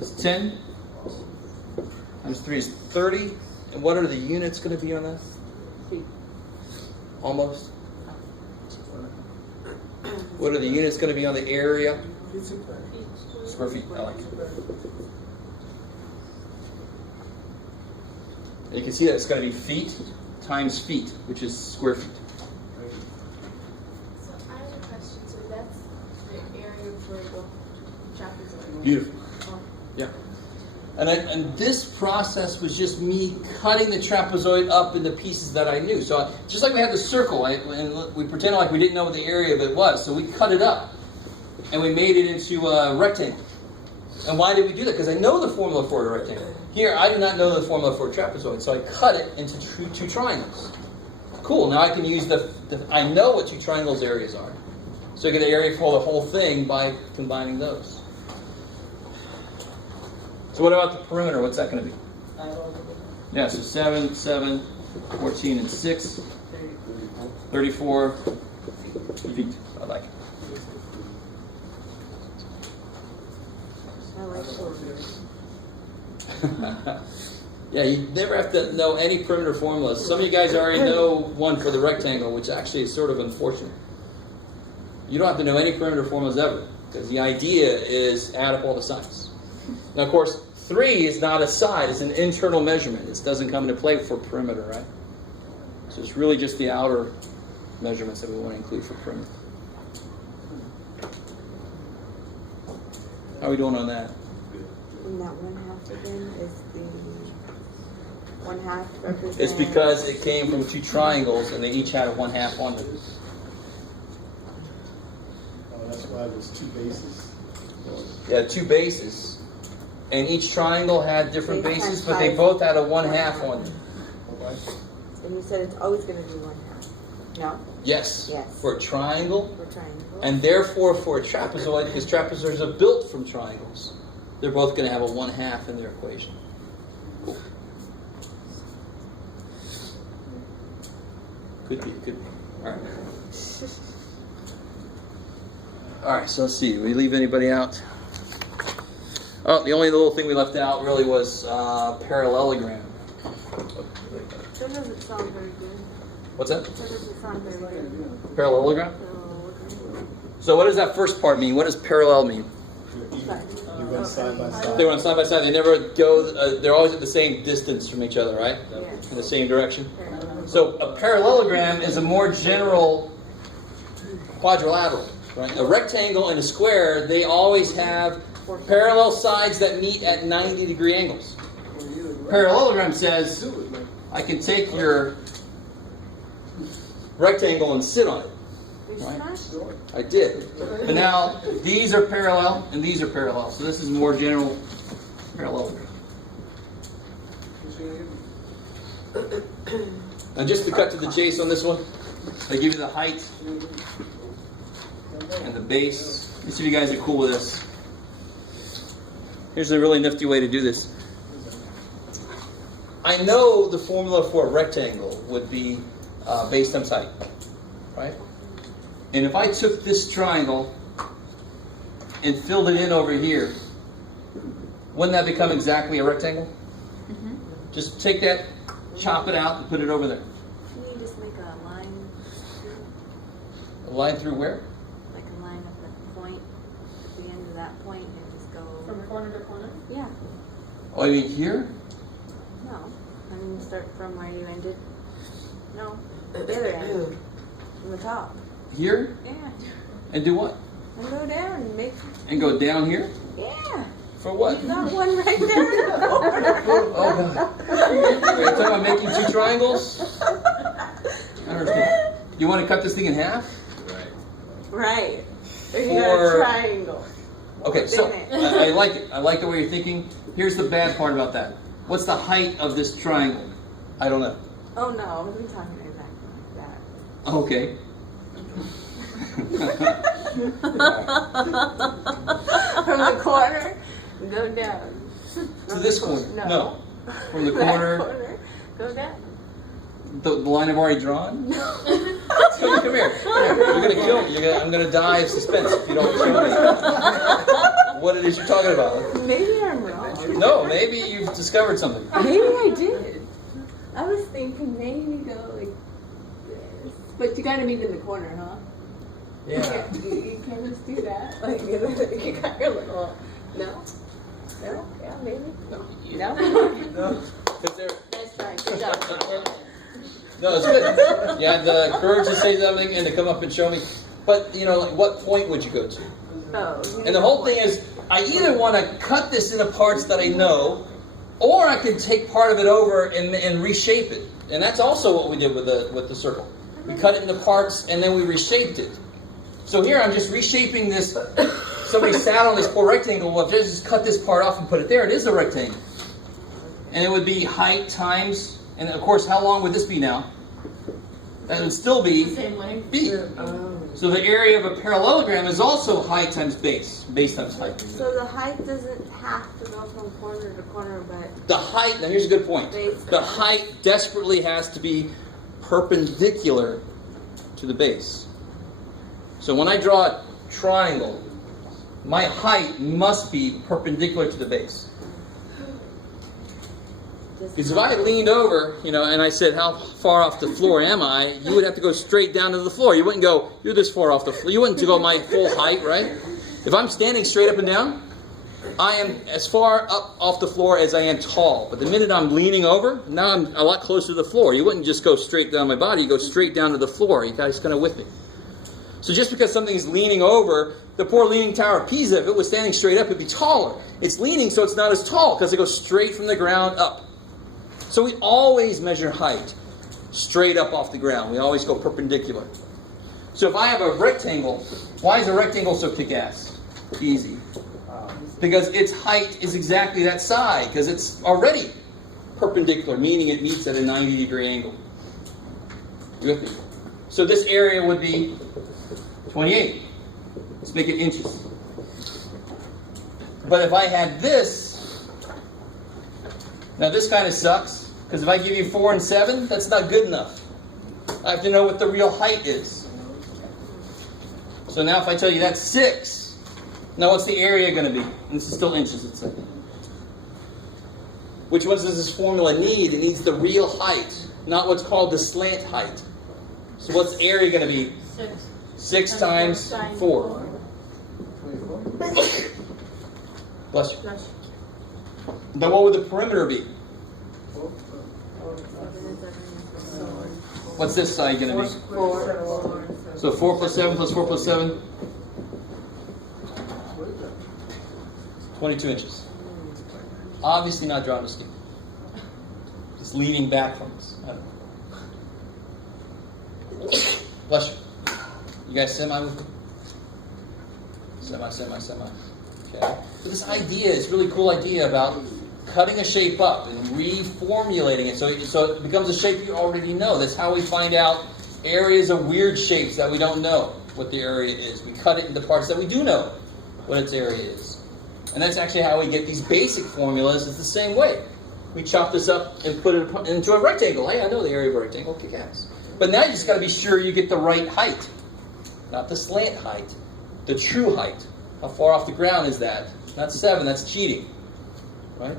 is 10. Times 3 is 30. And what are the units going to be on that? Feet. Almost. What are the units going to be on the area? Square feet. I like it. And you can see that it's going to be feet times feet, which is square feet. So I have a question. So that's the area for the trapezoid. Beautiful. Oh. Yeah. And this process was just me cutting the trapezoid up into pieces that I knew. So just like we had the circle, and we pretended like we didn't know what the area of it was. So we cut it up, and we made it into a rectangle. And why did we do that? Because I know the formula for a rectangle. Here, I do not know the formula for a trapezoid, so I cut it into two triangles. Cool, now I can use I know what two triangles areas are. So I get the area for the whole thing by combining those. So what about the perimeter? What's that going to be? Yeah, so 7, 7, 14, and 6. 34 feet. I like it. I like shoulders. Yeah, you never have to know any perimeter formulas. Some of you guys already know one for the rectangle, which actually is sort of unfortunate. You don't have to know any perimeter formulas ever, because the idea is add up all the sides. Now, of course, 3 is not a side, it's an internal measurement. This doesn't come into play for perimeter, right? So it's really just the outer measurements that we want to include for perimeter. How are we doing on that? And that 1/2 again is the 1/2 represents. It's because it came from two triangles and they each had a 1/2 on them. Oh, that's why there's 2 bases. Yeah, 2 bases. And each triangle had different Base bases, times but they 5. both had a 1/2 on them. Okay. And you said it's always going to be 1/2. No? Yes. Yes. For a triangle, For triangle. and therefore for a trapezoid, because trapezoids are built from triangles, they're both going to have a 1/2 in their equation. Cool. Could be, could be. All right. All right, so let's see. Did we leave anybody out? Oh, the only little thing we left out really was parallelogram. That doesn't sound very good. What's that? That doesn't sound very good. Parallelogram? So, So what does that first part mean? What does parallel mean? You run side by side. They run side by side. They never go, they're always at the same distance from each other, right? yes. In the same direction. So a parallelogram is a more general quadrilateral, right? A rectangle and a square, they always have parallel sides that meet at 90-degree angles. Parallelogram says, I can take your rectangle and sit on it. You Right. smashed it. I did. But now, these are parallel and these are parallel. So this is more general parallelogram. And just to cut to the chase on this one, I give you the height and the base. Let's see if you guys are cool with this. Here's a really nifty way to do this. I know the formula for a rectangle would be base times height, right? And if I took this triangle and filled it in over here, wouldn't that become exactly a rectangle? Mm-hmm. Just take that, chop it out, and put it over there. Can you just make a line, A line through where? like a line up the point, at the end of that point, and just go. From corner to corner? Yeah. Oh, you mean here? No. I mean, start from where you ended. No. The other end. From the top. Here? Yeah. And do what? And go down and make. And go down here? Yeah. For what? You got one right there in the corner. Oh, God. Are you talking about making two triangles? I don't understand. You want to cut this thing in half? Right. Or you For- got a triangle. Okay, so Within it. I like it. I like the way you're thinking. Here's the bad part about that. What's the height of this triangle? I don't know. Oh no, we're talking exactly like that. Okay. From the corner, go down. To this corner? No. From the That corner, go down. the line I've already drawn? So come here. You're going to kill me. I'm going to die of suspense if you don't show me. what it is you're talking about. Maybe I'm wrong. No, maybe you've discovered something. Maybe I did. I was thinking maybe go like this. But you gotta meet in the corner, huh? Yeah. You can't just do that. Like, you got your little, no? No? Yeah, maybe? No. No? Because they're, Nice try. Good job. no, it's good. You had the courage to say something and to come up and show me. But, you know, like, what point would you go to? Oh. And the whole thing is, I either want to cut this into parts that I know, or I can take part of it over and reshape it. And that's also what we did with the circle. We cut it into parts and then we reshaped it. So here I'm just reshaping this. Somebody sat on this poor rectangle. Well, if I just cut this part off and put it there, it is a rectangle. And it would be height times, and of course, how long would this be now? That would still be b. So the area of a parallelogram is also height times base. Base times height. So the height doesn't have to go from corner to corner, but The height, now here's a good point. Base. The height desperately has to be perpendicular to the base. So when I draw a triangle, my height must be perpendicular to the base. Because if I leaned over, you know, and I said, how far off the floor am I? You would have to go straight down to the floor. You wouldn't go, you're this far off the floor. You wouldn't go my full height, right? If I'm standing straight up and down, I am as far up off the floor as I am tall. But the minute I'm leaning over, now I'm a lot closer to the floor. You wouldn't just go straight down my body. You go straight down to the floor. You guys kind of with me? So just because something's leaning over, the poor Leaning Tower of Pisa, if it was standing straight up, it'd be taller. It's leaning, so it's not as tall because it goes straight from the ground up. So we always measure height straight up off the ground. We always go perpendicular. So if I have a rectangle, why is a rectangle so kick-ass? Easy. Because its height is exactly that side, because it's already perpendicular, meaning it meets at a 90-degree angle. You with me? So this area would be 28. Let's make it inches. But if I had this, now this kind of sucks, because if I give you 4 and 7, that's not good enough. I have to know what the real height is. So now if I tell you that's 6, now what's the area going to be? And this is still inches, it's like. Which ones does this formula need? It needs the real height, not what's called the slant height. So what's the area going to be? 6 times 4. Bless you. Then what would the perimeter be? What's this side going to be? 4. So 4 plus 7 plus 4 plus 7? 22 inches. Obviously not drawn to scale. It's leaning back from us. Bless you. You guys semi with me? Semi. Okay. So this idea is a really cool idea about cutting a shape up and reformulating it so it becomes a shape you already know. That's how we find out areas of weird shapes that we don't know what the area is. We cut it into parts that we do know what its area is. And that's actually how we get these basic formulas. It's the same way. We chop this up and put it into a rectangle. Hey, I know the area of a rectangle. Kick ass. But now you just got to be sure you get the right height. Not the slant height. The true height. How far off the ground is that? Not 7. That's cheating. Right?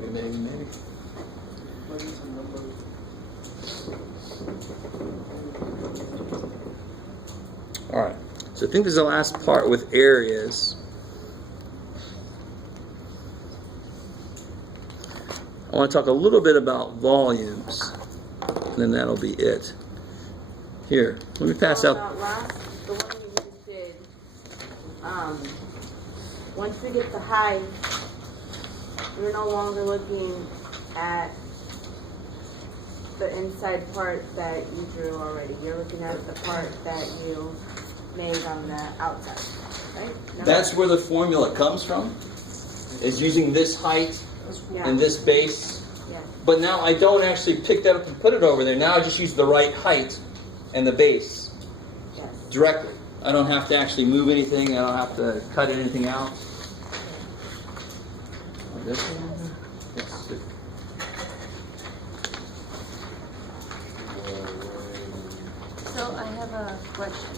Okay, maybe. Alright. So I think this is the last part with areas. I want to talk a little bit about volumes. And then that'll be it. Here, let me pass out. The one you just did. Once we get the height, we're no longer looking at the inside part that you drew already. You're looking at the part that you made on the outside, right? No? That's where the formula comes from. Is using this height Yeah. and this base. Yeah. But now I don't actually pick that up and put it over there. Now I just use the right height and the base Yes. directly. I don't have to actually move anything. I don't have to cut anything out. This one? Yes. So I have a question.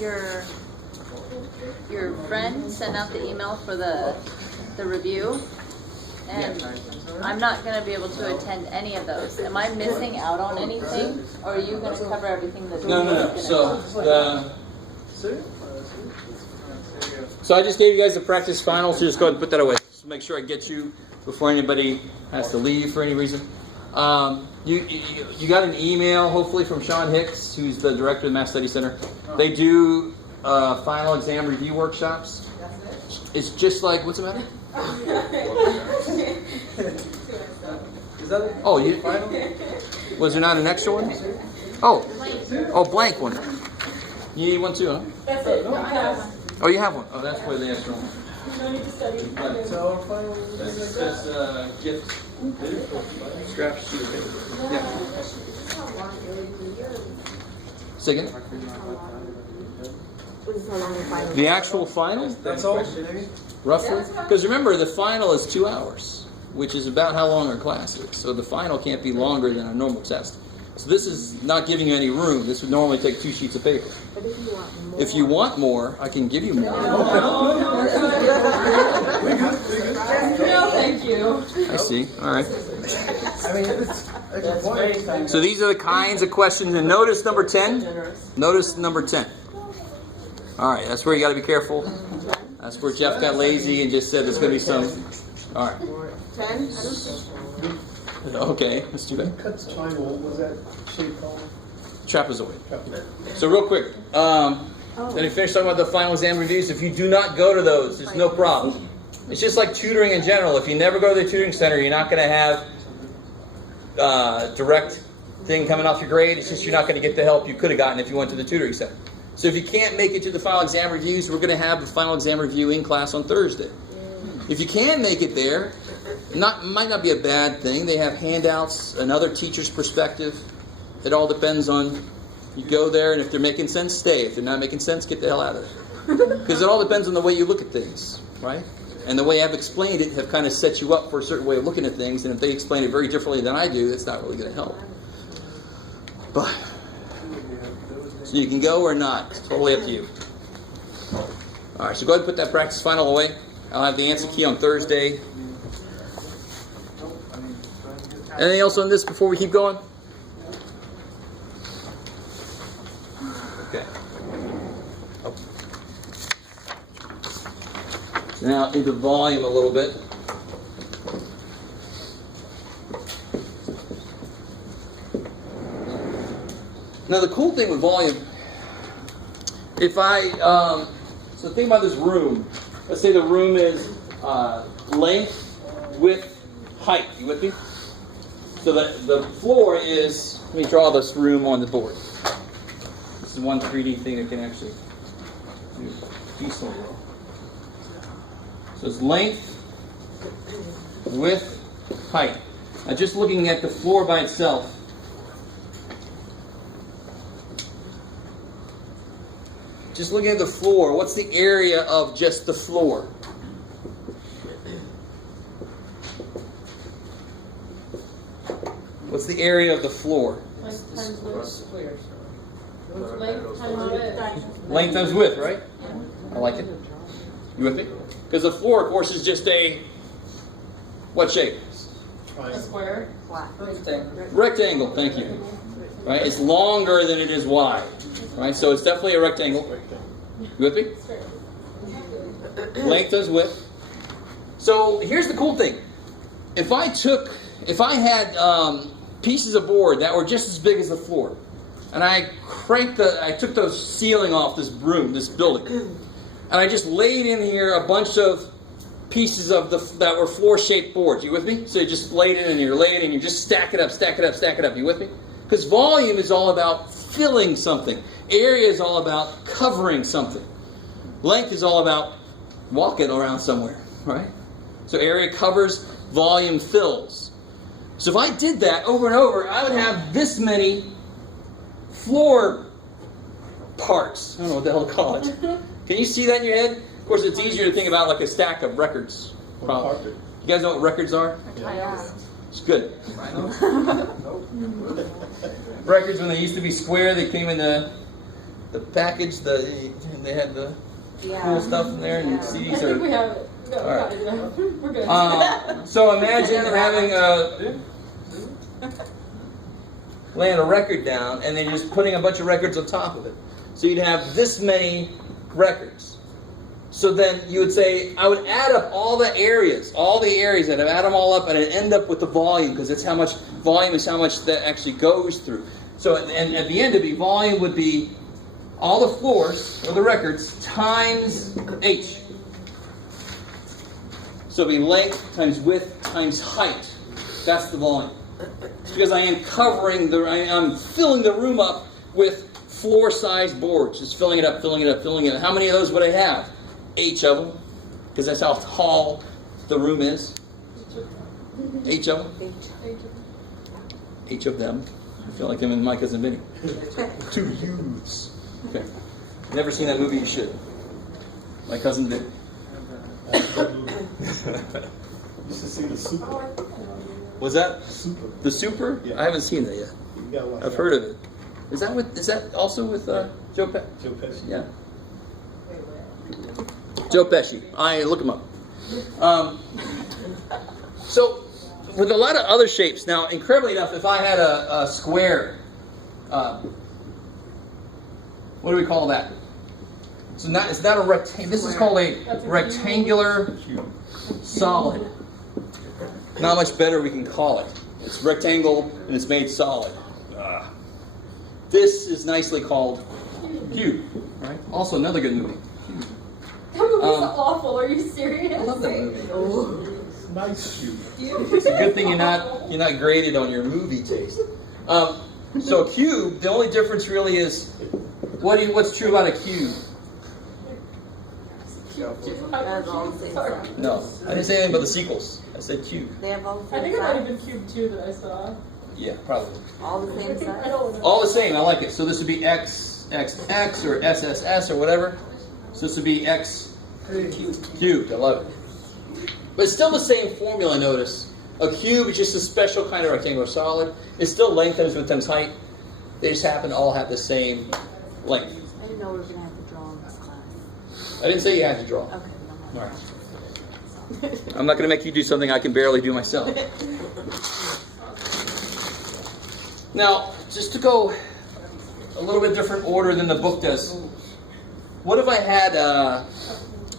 your friend sent out the email for the review, and I'm not going to be able to attend any of those. Am I missing out on anything, or are you going to cover everything that? No. So I just gave you guys the practice final, so just go ahead and put that away. Just make sure I get you before anybody has to leave for any reason. You got an email, hopefully, from Sean Hicks, who's the director of the Math Study Center. They do final exam review workshops. It's just like, what's the matter? Is that it? Oh, you final? Was there not an extra one? Oh, blank one. You need one too, huh? That's it. No, I have one. Oh, you have one. Oh, that's where the extra one. You don't need to study. So our final That's gift. Scrap sheet of paper. Yeah. Second. The actual final? That's all. Roughly? Because remember, the final is 2 hours, which is about how long our class is. So the final can't be longer than a normal test. So this is not giving you any room. This would normally take 2 sheets of paper. If you want more, I can give you more. No, thank you. I see. All right. I mean, it's very kind. So these are the kinds of questions. And notice number 10. Notice number 10. All right, that's where you got to be careful. That's where Jeff got lazy and just said there's going to be some. All right. 10? Okay, that's too bad. Cut triangle, what was that shape called? Trapezoid. Trapezoid. So real quick, then you finish talking about the final exam reviews. If you do not go to those, there's no problem. It's just like tutoring in general. If you never go to the tutoring center, you're not going to have direct thing coming off your grade. It's just you're not going to get the help you could have gotten if you went to the tutoring center. So if you can't make it to the final exam reviews, we're going to have the final exam review in class on Thursday. If you can make it there, might not be a bad thing. They have handouts, another teacher's perspective. It all depends on, you go there, and if they're making sense, stay. If they're not making sense, get the hell out of there. Because it all depends on the way you look at things, right? And the way I've explained it have kind of set you up for a certain way of looking at things, and if they explain it very differently than I do, it's not really going to help. But, so you can go or not. It's totally up to you. All right, so go ahead and put that practice final away. I'll have the answer key on Thursday. Anything else on this before we keep going? Okay. So now into volume a little bit. Now the cool thing with volume, if I, so think about this room. Let's say the room is length, width, height. You with me? So the floor is, let me draw this room on the board. This is one 3D thing that can actually do decently well. So it's length, width, height. Now just looking at the floor by itself, just looking at the floor, what's the area of just the floor? What's the area of the floor? Length times width. Length times width, right? I like it. You with me? Because the floor, of course, is just a, what shape? A square. Rectangle, thank you. Right? It's longer than it is wide. Right? So it's definitely a rectangle. You with me? Length times width. So here's the cool thing. If I had pieces of board that were just as big as the floor, and I took the ceiling off this building, and I just laid in here a bunch of pieces of that were floor-shaped boards. You with me? So you just laid it in here, you just stack it up, stack it up, stack it up. You with me? Because volume is all about filling something. Area is all about covering something. Length is all about walking around somewhere, right? So area covers, volume fills. So if I did that over and over, I would have this many floor parts. I don't know what the hell to call it. Can you see that in your head? Of course, it's easier to think about like a stack of records. Probably. You guys know what records are? Yeah. It's good. Records, when they used to be square, they came in the the package, they had the Yeah. cool stuff in there, and Yeah. CDs I think we are. have it. No, All right. we got it. Yeah. We're good. So imagine having laying a record down, and then just putting a bunch of records on top of it. So you'd have this many records. So then you would say, I would add up all the areas, and I'd add them all up, and I'd end up with the volume, because it's how much volume is how much that actually goes through. So at the end, volume would be all the floors, or the records, times H. So it'd be length times width times height. That's the volume. It's because I am I'm filling the room up with floor-sized boards. Just filling it up. How many of those would I have? H of them. Because that's how tall the room is. H of them. H of them. I feel like I'm in My Cousin Vinny. 2 youths. Okay. Never seen that movie, you should. My Cousin Vinny. You should see the Super. Was that Super. the Super? Yeah. I haven't seen that yet. You gotta watch I've that. heard of it. Is that also with Joe Pesci? Joe Pesci. Yeah. Joe Pesci. I look him up. So with a lot of other shapes, now incredibly enough, if I had a square, what do we call that? It's not a rectangle. This is called a rectangular solid. Not much better we can call it. It's rectangle and it's made solid. This is nicely called cube, right? Also another good movie. That movie's awful. Are you serious? I love that movie. Nice shoe. It's a good thing you're not graded on your movie taste. So a cube, the only difference really is what's true about a cube? That's all the same size. No, I didn't say anything about the sequels. I said cube. They have all the I same think it might have size. been Cube 2 that I saw. Yeah, probably. All the same I size. don't know. All the same. I like it. So this would be X or SSS or whatever. So this would be X cubed. I love it. But it's still the same formula. Notice a cube is just a special kind of rectangular solid. It's still length times width times height. They just happen to all have the same length. I didn't know we were gonna have to draw in this class. I didn't say you had to draw. Okay, we don't All have right. I'm not going to make you do something I can barely do myself. Now, just to go a little bit different order than the book does. What if I had a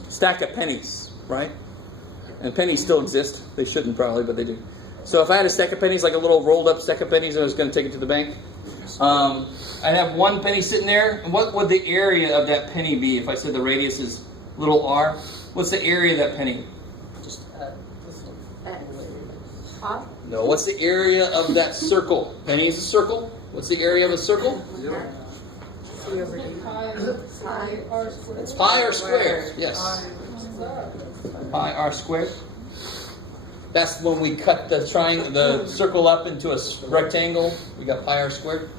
stack of pennies, right? And pennies still exist. They shouldn't probably, but they do. So if I had a stack of pennies, like a little rolled up stack of pennies, and I was going to take it to the bank, I'd have one penny sitting there. And what would the area of that penny be if I said the radius is little r? What's the area of that penny? Top? No, what's the area of that circle? Penny is a circle. What's the area of a circle? C over D. Pi r squared. It's pi r squared. Yes. Pi r squared. That's when we cut the circle up into a rectangle. We got pi r squared.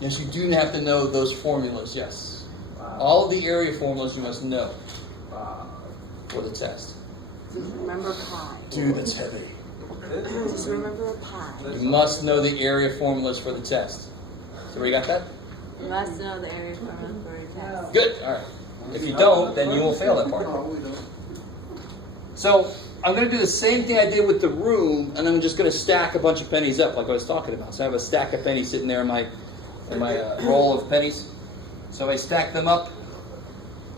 Yes, you do have to know those formulas. Yes. All of the area formulas you must know for the test. Just remember pi. Dude, that's heavy. Just remember a pi. You must know the area formulas for the test. So we got that? You must know the area formula for your test. Good. All right. If you don't, then you will fail that part. So I'm going to do the same thing I did with the room, and I'm just going to stack a bunch of pennies up, like I was talking about. So I have a stack of pennies sitting there in my roll of pennies. So I stack them up.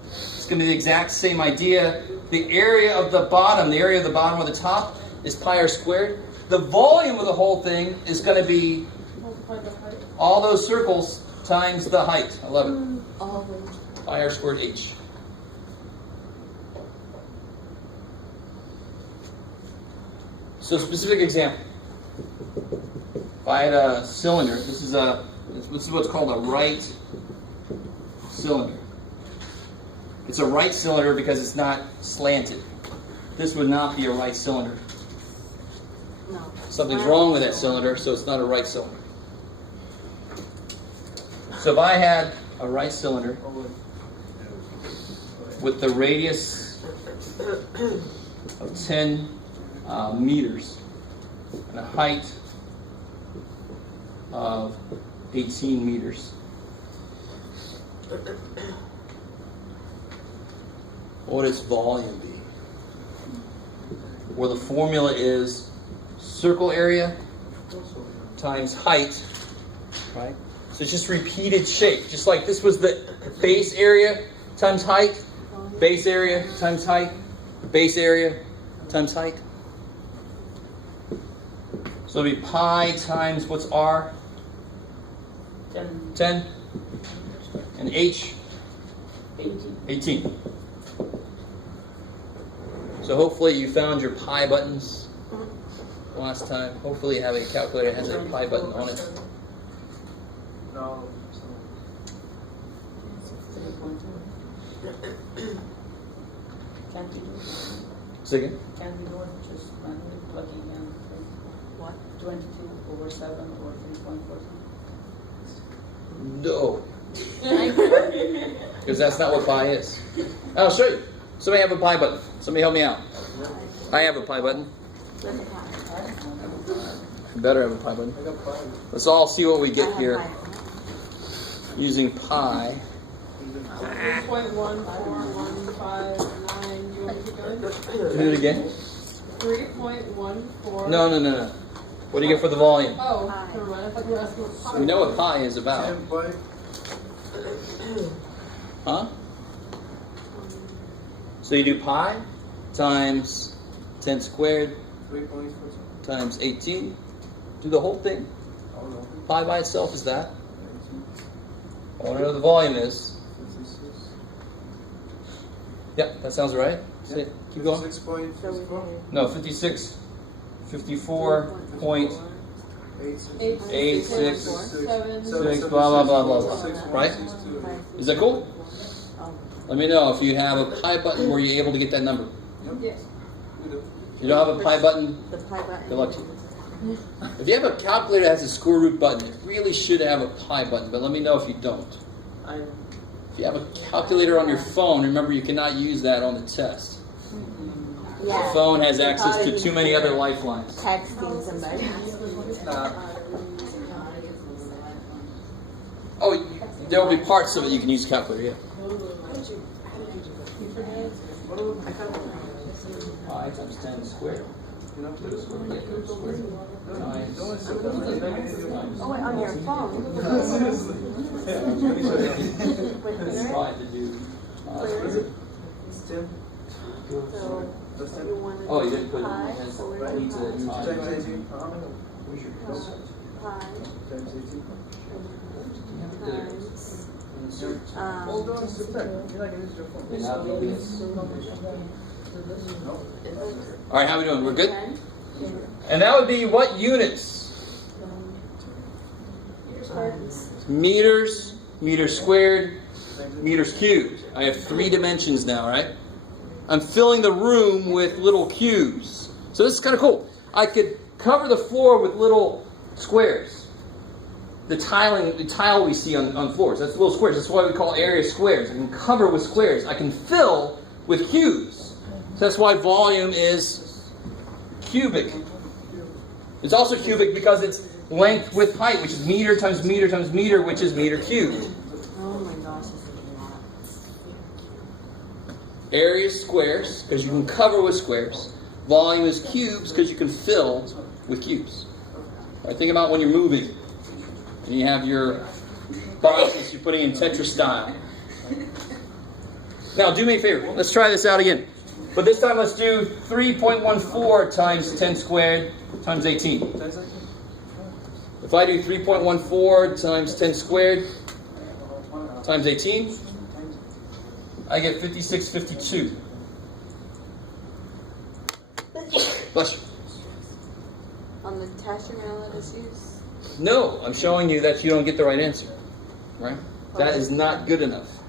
It's going to be the exact same idea. The area of the bottom or the top is pi r squared. The volume of the whole thing is going to be all those circles times the height. I love it. Pi r squared h. So specific example. If I had a cylinder, this is what's called a right cylinder. It's a right cylinder because it's not slanted. This would not be a right cylinder. No. Something's wrong with that cylinder, so it's not a right cylinder. So if I had a right cylinder with the radius of 10 meters and a height of 18 meters, what would its volume be? Where the formula is circle area times height, right? So it's just repeated shape. Just like this was the base area times height, base area times height, base area times height. So it'll be pi times what's r? 10. And h? 18. So hopefully you found your pi buttons last time. Hopefully you have a calculator that has a pi button on it. No. Can't we do it? Say again? Can't we do it just manually plugging in What? 22/7 or 3.4? No. Because that's not what pi is. I'll show you. Somebody have a pi button. Somebody help me out. I have a pi button. You better have a pi button. Let's all see what we get here using pi. 3.14159. You want to keep going? Do it again. 3.14. No. What do you get for the volume? Oh, never mind. I thought you were asking what pi. We know what pi is about. 10 pi. Huh? So you do pi times 10 squared 3.4. times 18. Do the whole thing. Pi by itself is that. I want to know what the volume is. 56. Yep, that sounds right. Say, keep going. 6.54. No, 56, 54.86, 86. blah, blah, blah, blah, blah. Right? Is that cool? Let me know if you have a pi button where you're able to get that number. Yes. If you don't have a pi button, The pi button. good luck to you. If you have a calculator that has a square root button, it really should have a pi button, but let me know if you don't. If you have a calculator on your phone, remember you cannot use that on the test. The phone has access to too many other lifelines. Texting somebody. Oh, there will be parts of it you can use a calculator, yeah. Pi times 10 squared. Times. Oh, wait, on your phone. Trying to do. Oh, you didn't put it in. It needs a time. Hold on, sit back. You're not going to use your phone. All right, how we doing? We're good? And that would be what units? Meters, meters squared, meters cubed. I have 3 dimensions now, right? I'm filling the room with little cubes. So this is kind of cool. I could cover the floor with little squares. The tile we see on floors, that's little squares. That's why we call area squares. I can cover with squares. I can fill with cubes. So that's why volume is cubic. It's also cubic because it's length with height, which is meter times meter times meter, which is meter cubed. Oh my gosh, this is a lot. Area is squares, because you can cover with squares. Volume is cubes, because you can fill with cubes. All right, think about when you're moving. And you have your boxes you're putting in Tetris style. Now, do me a favor. Let's try this out again. But this time, let's do 3.14 times 10 squared times 18. If I do 3.14 times 10 squared times 18, I get 5652. Bless you. On the test you're gonna let us use? No, I'm showing you that you don't get the right answer. Right? That is not good enough.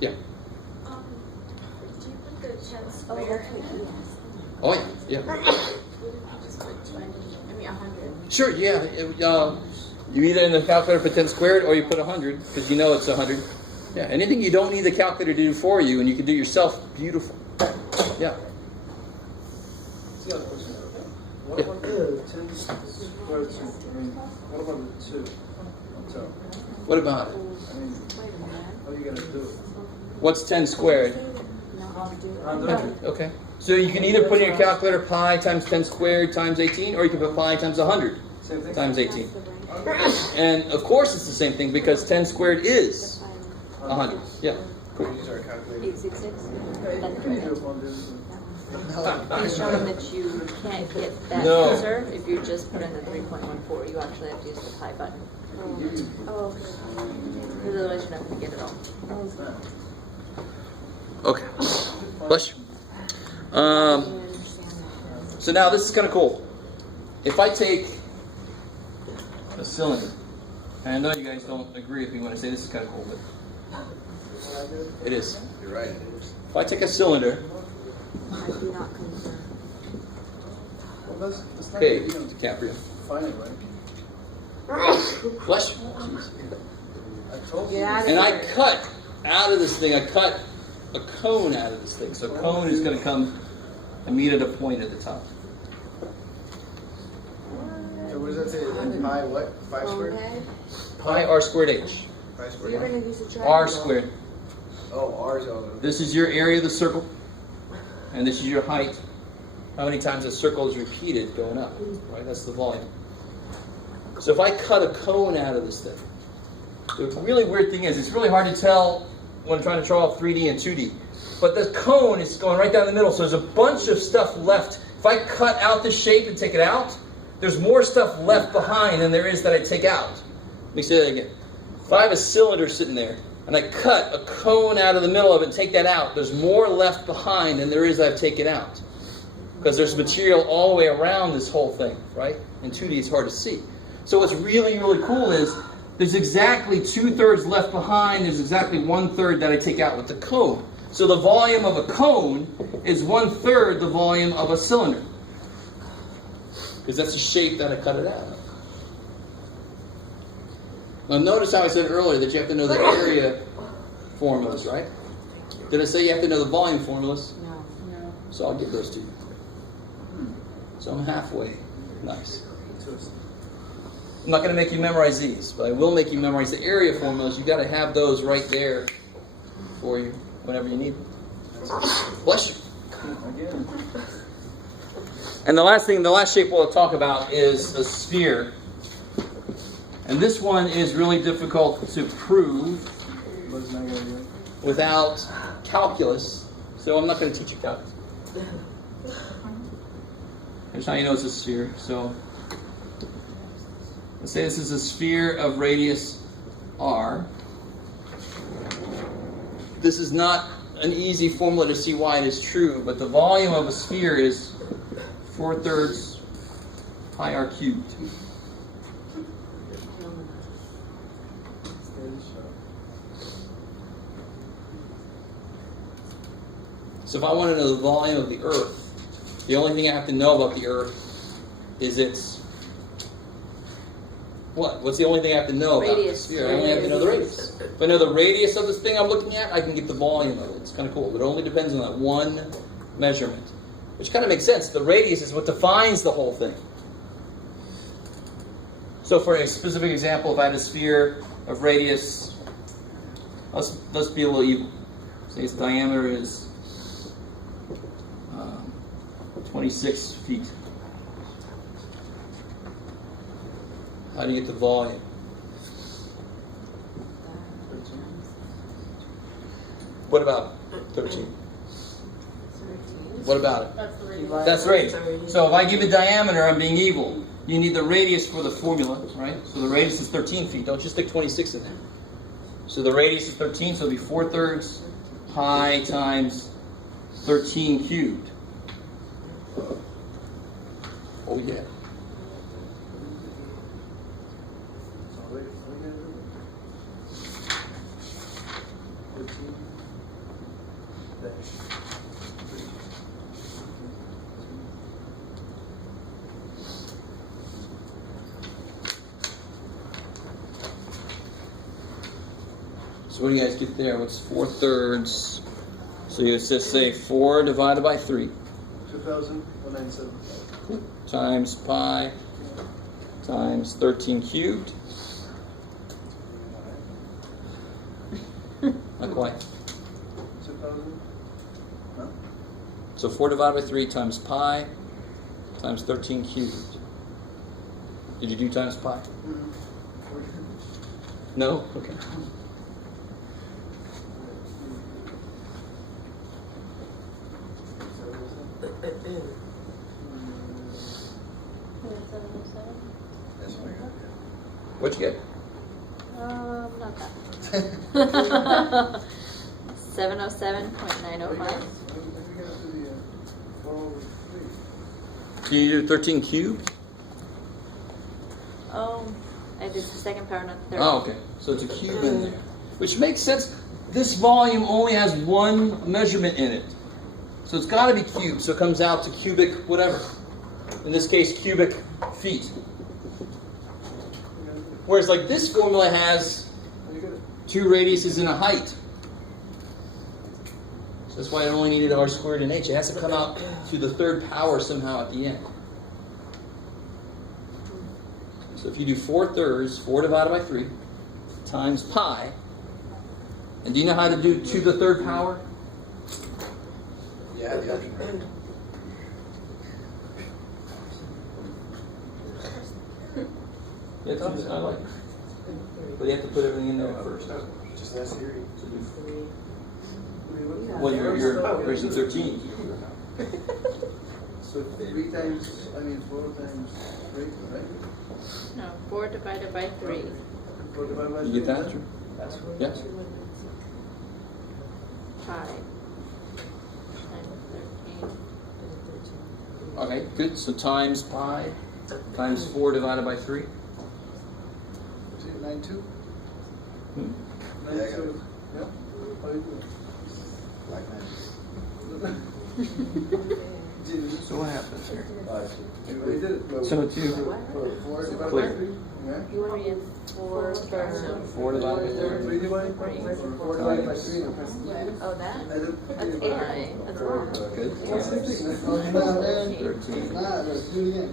Yeah. Do you put the 10 Oh, square? Oh, yeah. Yeah. Just put 20, 100. Sure, yeah. You either in the calculator put 10 squared or you put 100, because you know it's 100. Yeah, anything you don't need the calculator to do for you and you can do yourself, beautiful. Yeah. What about the 10 squared? What about the 2 on top? What about it? I mean, how are you going What's 10 squared? 100. Okay. So you can either put in your calculator pi times 10 squared times 18, or you can put pi times 100 times 18. And of course it's the same thing because 10 squared is 100. Yeah. Cool. 866. He's showing that you can't get that No. answer if you just put in the 3.14. You actually have to use the pi button. Oh, Because otherwise you're not going to get it all. Okay. Bless you. So now this is kind of cool. If I take a cylinder, and I know you guys don't agree with me when I say this is kind of cool, but it is. You're right. If I take a cylinder, I do not concern. Well, that's not okay, gonna be DiCaprio. final, right? Bless you. Jeez. I told you. Get out of And I here. cut out of this thing, I cut a cone out of this thing. So a cone is going to come and meet at a point at the top. So what does that say? Then pi what? 5 squared? Bonehead. Pi r squared h. 5 squared. You're gonna use a triangle. R squared. Oh, R is all. This is your area of the circle, and this is your height. How many times a circle is repeated going up, right? That's the volume. So if I cut a cone out of this thing, the really weird thing is it's really hard to tell when I'm trying to draw 3D and 2D. But the cone is going right down the middle, so there's a bunch of stuff left. If I cut out the shape and take it out, there's more stuff left behind than there is that I take out. Let me say that again. If I have a cylinder sitting there, and I cut a cone out of the middle of it and take that out, there's more left behind than there is I've taken out. Because there's material all the way around this whole thing, right? In 2D it's hard to see. So what's really, really cool is there's exactly 2/3 left behind, there's exactly 1/3 that I take out with the cone. So the volume of a cone is 1/3 the volume of a cylinder. Because that's the shape that I cut it out of. Now notice how I said earlier that you have to know the area formulas, right? Did I say you have to know the volume formulas? No. So I'll give those to you. So I'm halfway. Nice. I'm not going to make you memorize these, but I will make you memorize the area formulas. You've got to have those right there for you whenever you need them. Bless you. And the last shape we'll talk about is a sphere. And this one is really difficult to prove without calculus. So I'm not going to teach you calculus. Here's how you know it's a sphere. So let's say this is a sphere of radius r. This is not an easy formula to see why it is true, but the volume of a sphere is 4/3 pi r cubed. So if I want to know the volume of the Earth, the only thing I have to know about the Earth is its what? What's the only thing I have to know about the sphere? I only have to know the radius. If I know the radius of this thing I'm looking at, I can get the volume of it. It's kind of cool. But it only depends on that one measurement. Which kind of makes sense. The radius is what defines the whole thing. So for a specific example, if I had a sphere of radius, let's be a little evil. Say its diameter is 26 feet. How do you get the volume? What about 13? What about it? That's the radius. That's the radius. So if I give a diameter, I'm being evil. You need the radius for the formula, right? So the radius is 13 feet. Don't just stick 26 in there. So the radius is 13, so it'll be 4/3 pi times 13 cubed. Oh yeah. So what do you guys get there? What's 4/3? So you just say 4 divided by 3 2,197. times pi times 13 cubed. Not quite. 2,000? No? So 4 divided by 3 times pi times 13 cubed. Did you do times pi? No? Okay. What'd you get? Not that. 707.905. Can you do 13 cubed? Oh, I did the second power, not the third. Oh, okay. So it's a cube in there. Which makes sense. This volume only has one measurement in it. So it's got to be cubed. So it comes out to cubic whatever. In this case, cubic feet. Whereas like this formula has 2 radiuses and a height. So that's why it only needed r squared and h. It has to come out to the 3rd power somehow at the end. So if you do 4/3, 4 divided by 3, times pi, and do you know how to do to the 3rd power? Yeah. Yeah, I like it. But you have to put everything in there first. Just ask Siri. Well, you're version 13. So 3 times, 4 times 3, right? No, 4 divided by 3. 4 divided by 3. You get that, Drew? That's right. Yes. Pi. Times 13. Okay, good. So times pi times 4 divided by 3. Is it 9-2? Hmm? 9-2. Yeah? How do you do it? So what happens here? We did it. So 2. 4 divided by Clear. 3. Yeah? 4 divided by 3. 3 divided by 3. 4 divided by 3. Oh, that? That's 8. That's wrong. Good. That's 13. Let's do it again.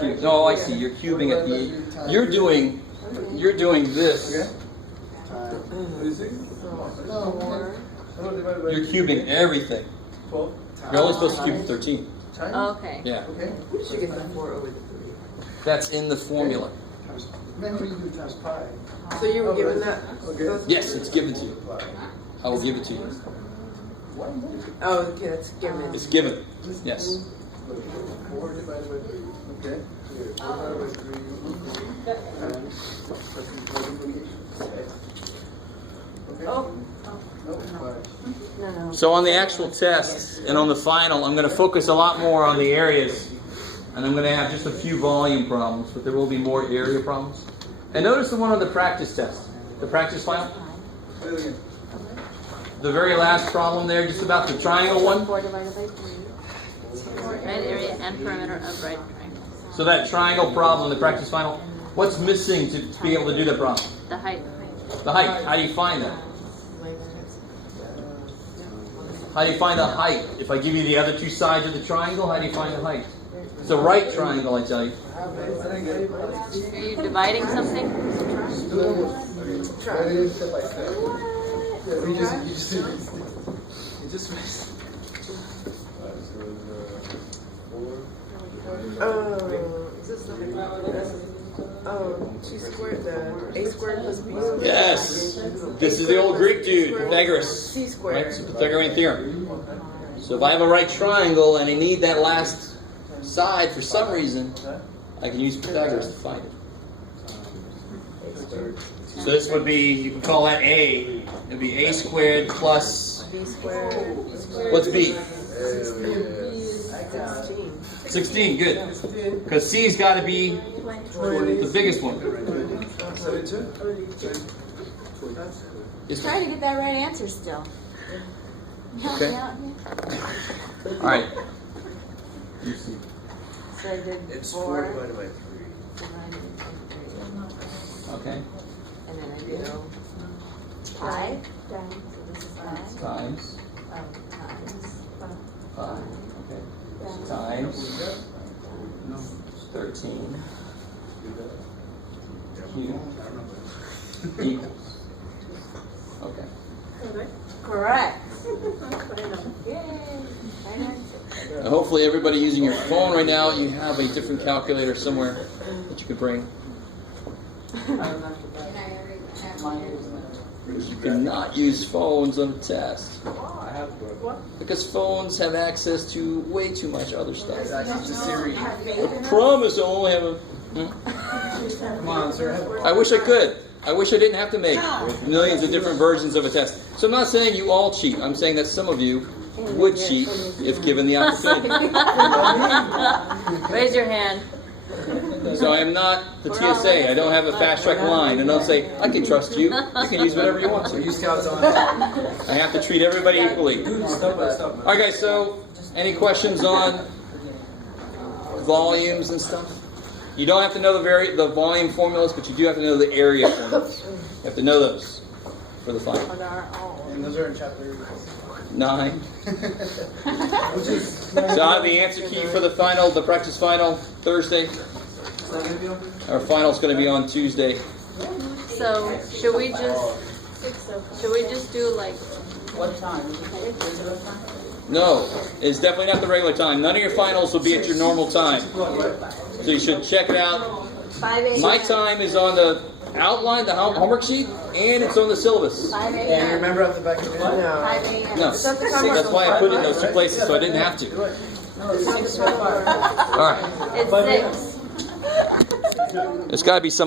Cube. No, I see. You're cubing at the. You're doing this. Okay. What is it? No. 4 divided by You're cubing everything. 12. You're only supposed to cube 13. Times? Okay. Yeah. Okay. Where did you get the 4 over the 3? That's in the formula. Remember you do times pi. So you were given that? Okay. Yes, it's given to you. I will give it to you. Oh, okay, that's given. It's given. Yes. 4 divided by 3. Okay. 4 divided by 3. Oh. No. So on the actual test and on the final, I'm going to focus a lot more on the areas. And I'm going to have just a few volume problems, but there will be more area problems. And notice the one on the practice test. The practice final. The very last problem there, just about the triangle one. 4 divided by 3. Right area and perimeter of right triangle. So that triangle problem, the practice final, what's missing to be able to do that problem? The height. The height. How do you find that? How do you find the height? If I give you the other 2 sides of the triangle, how do you find the height? It's a right triangle, I tell you. Are you dividing something? Is this the 2 squared, the a squared plus b squared? Yes. This is the old Greek dude, Pythagoras. C squared. Right? It's the Pythagorean theorem. So if I have a right triangle and I need that last side for some reason, I can use Pythagoras to find it. So this would be, you can call that A. It would be a squared plus, B squared. what's B? 16. 16, good. Because C's got to be the biggest one. He's trying to get that right answer still. Help Okay. me out here. All right. So I did It's 4 divided by 3. divided by 3. Okay. And then I did pi. So this is pi. Times. Times. 5. Okay. Times 13. Cubed. Equals. Okay. correct. Hopefully everybody using your phone right now, you have a different calculator somewhere that you could bring. You cannot use phones on a test. Because phones have access to way too much other stuff. I promise I'll only have a... Come on, sir. I wish I could. I wish I didn't have to make millions of different versions of a test. So I'm not saying you all cheat. I'm saying that some of you would cheat if given the opportunity. Raise your hand. So I am not the TSA. I don't have a fast track line. And don't say, I can trust you. You can use whatever you want to. I have to treat everybody equally. Alright guys, so any questions on volumes and stuff? You don't have to know the volume formulas, but you do have to know the area formulas. You have to know those for the final. And those are in chapter 9. So I have the answer key for the final, the practice final, Thursday. Our final's going to be on Tuesday. So should we just do like What time? Regular time? No, it's definitely not the regular time. None of your finals will be at your normal time. So you should check it out. 5 a.m. My time is on the outline, the homework sheet, and it's on the syllabus. 5 And a.m. remember at the back of it? 5 a.m. No, that's why I put it in those two places, so I didn't have to. No, it's 6 so far. All right, it's 6? there's got to be some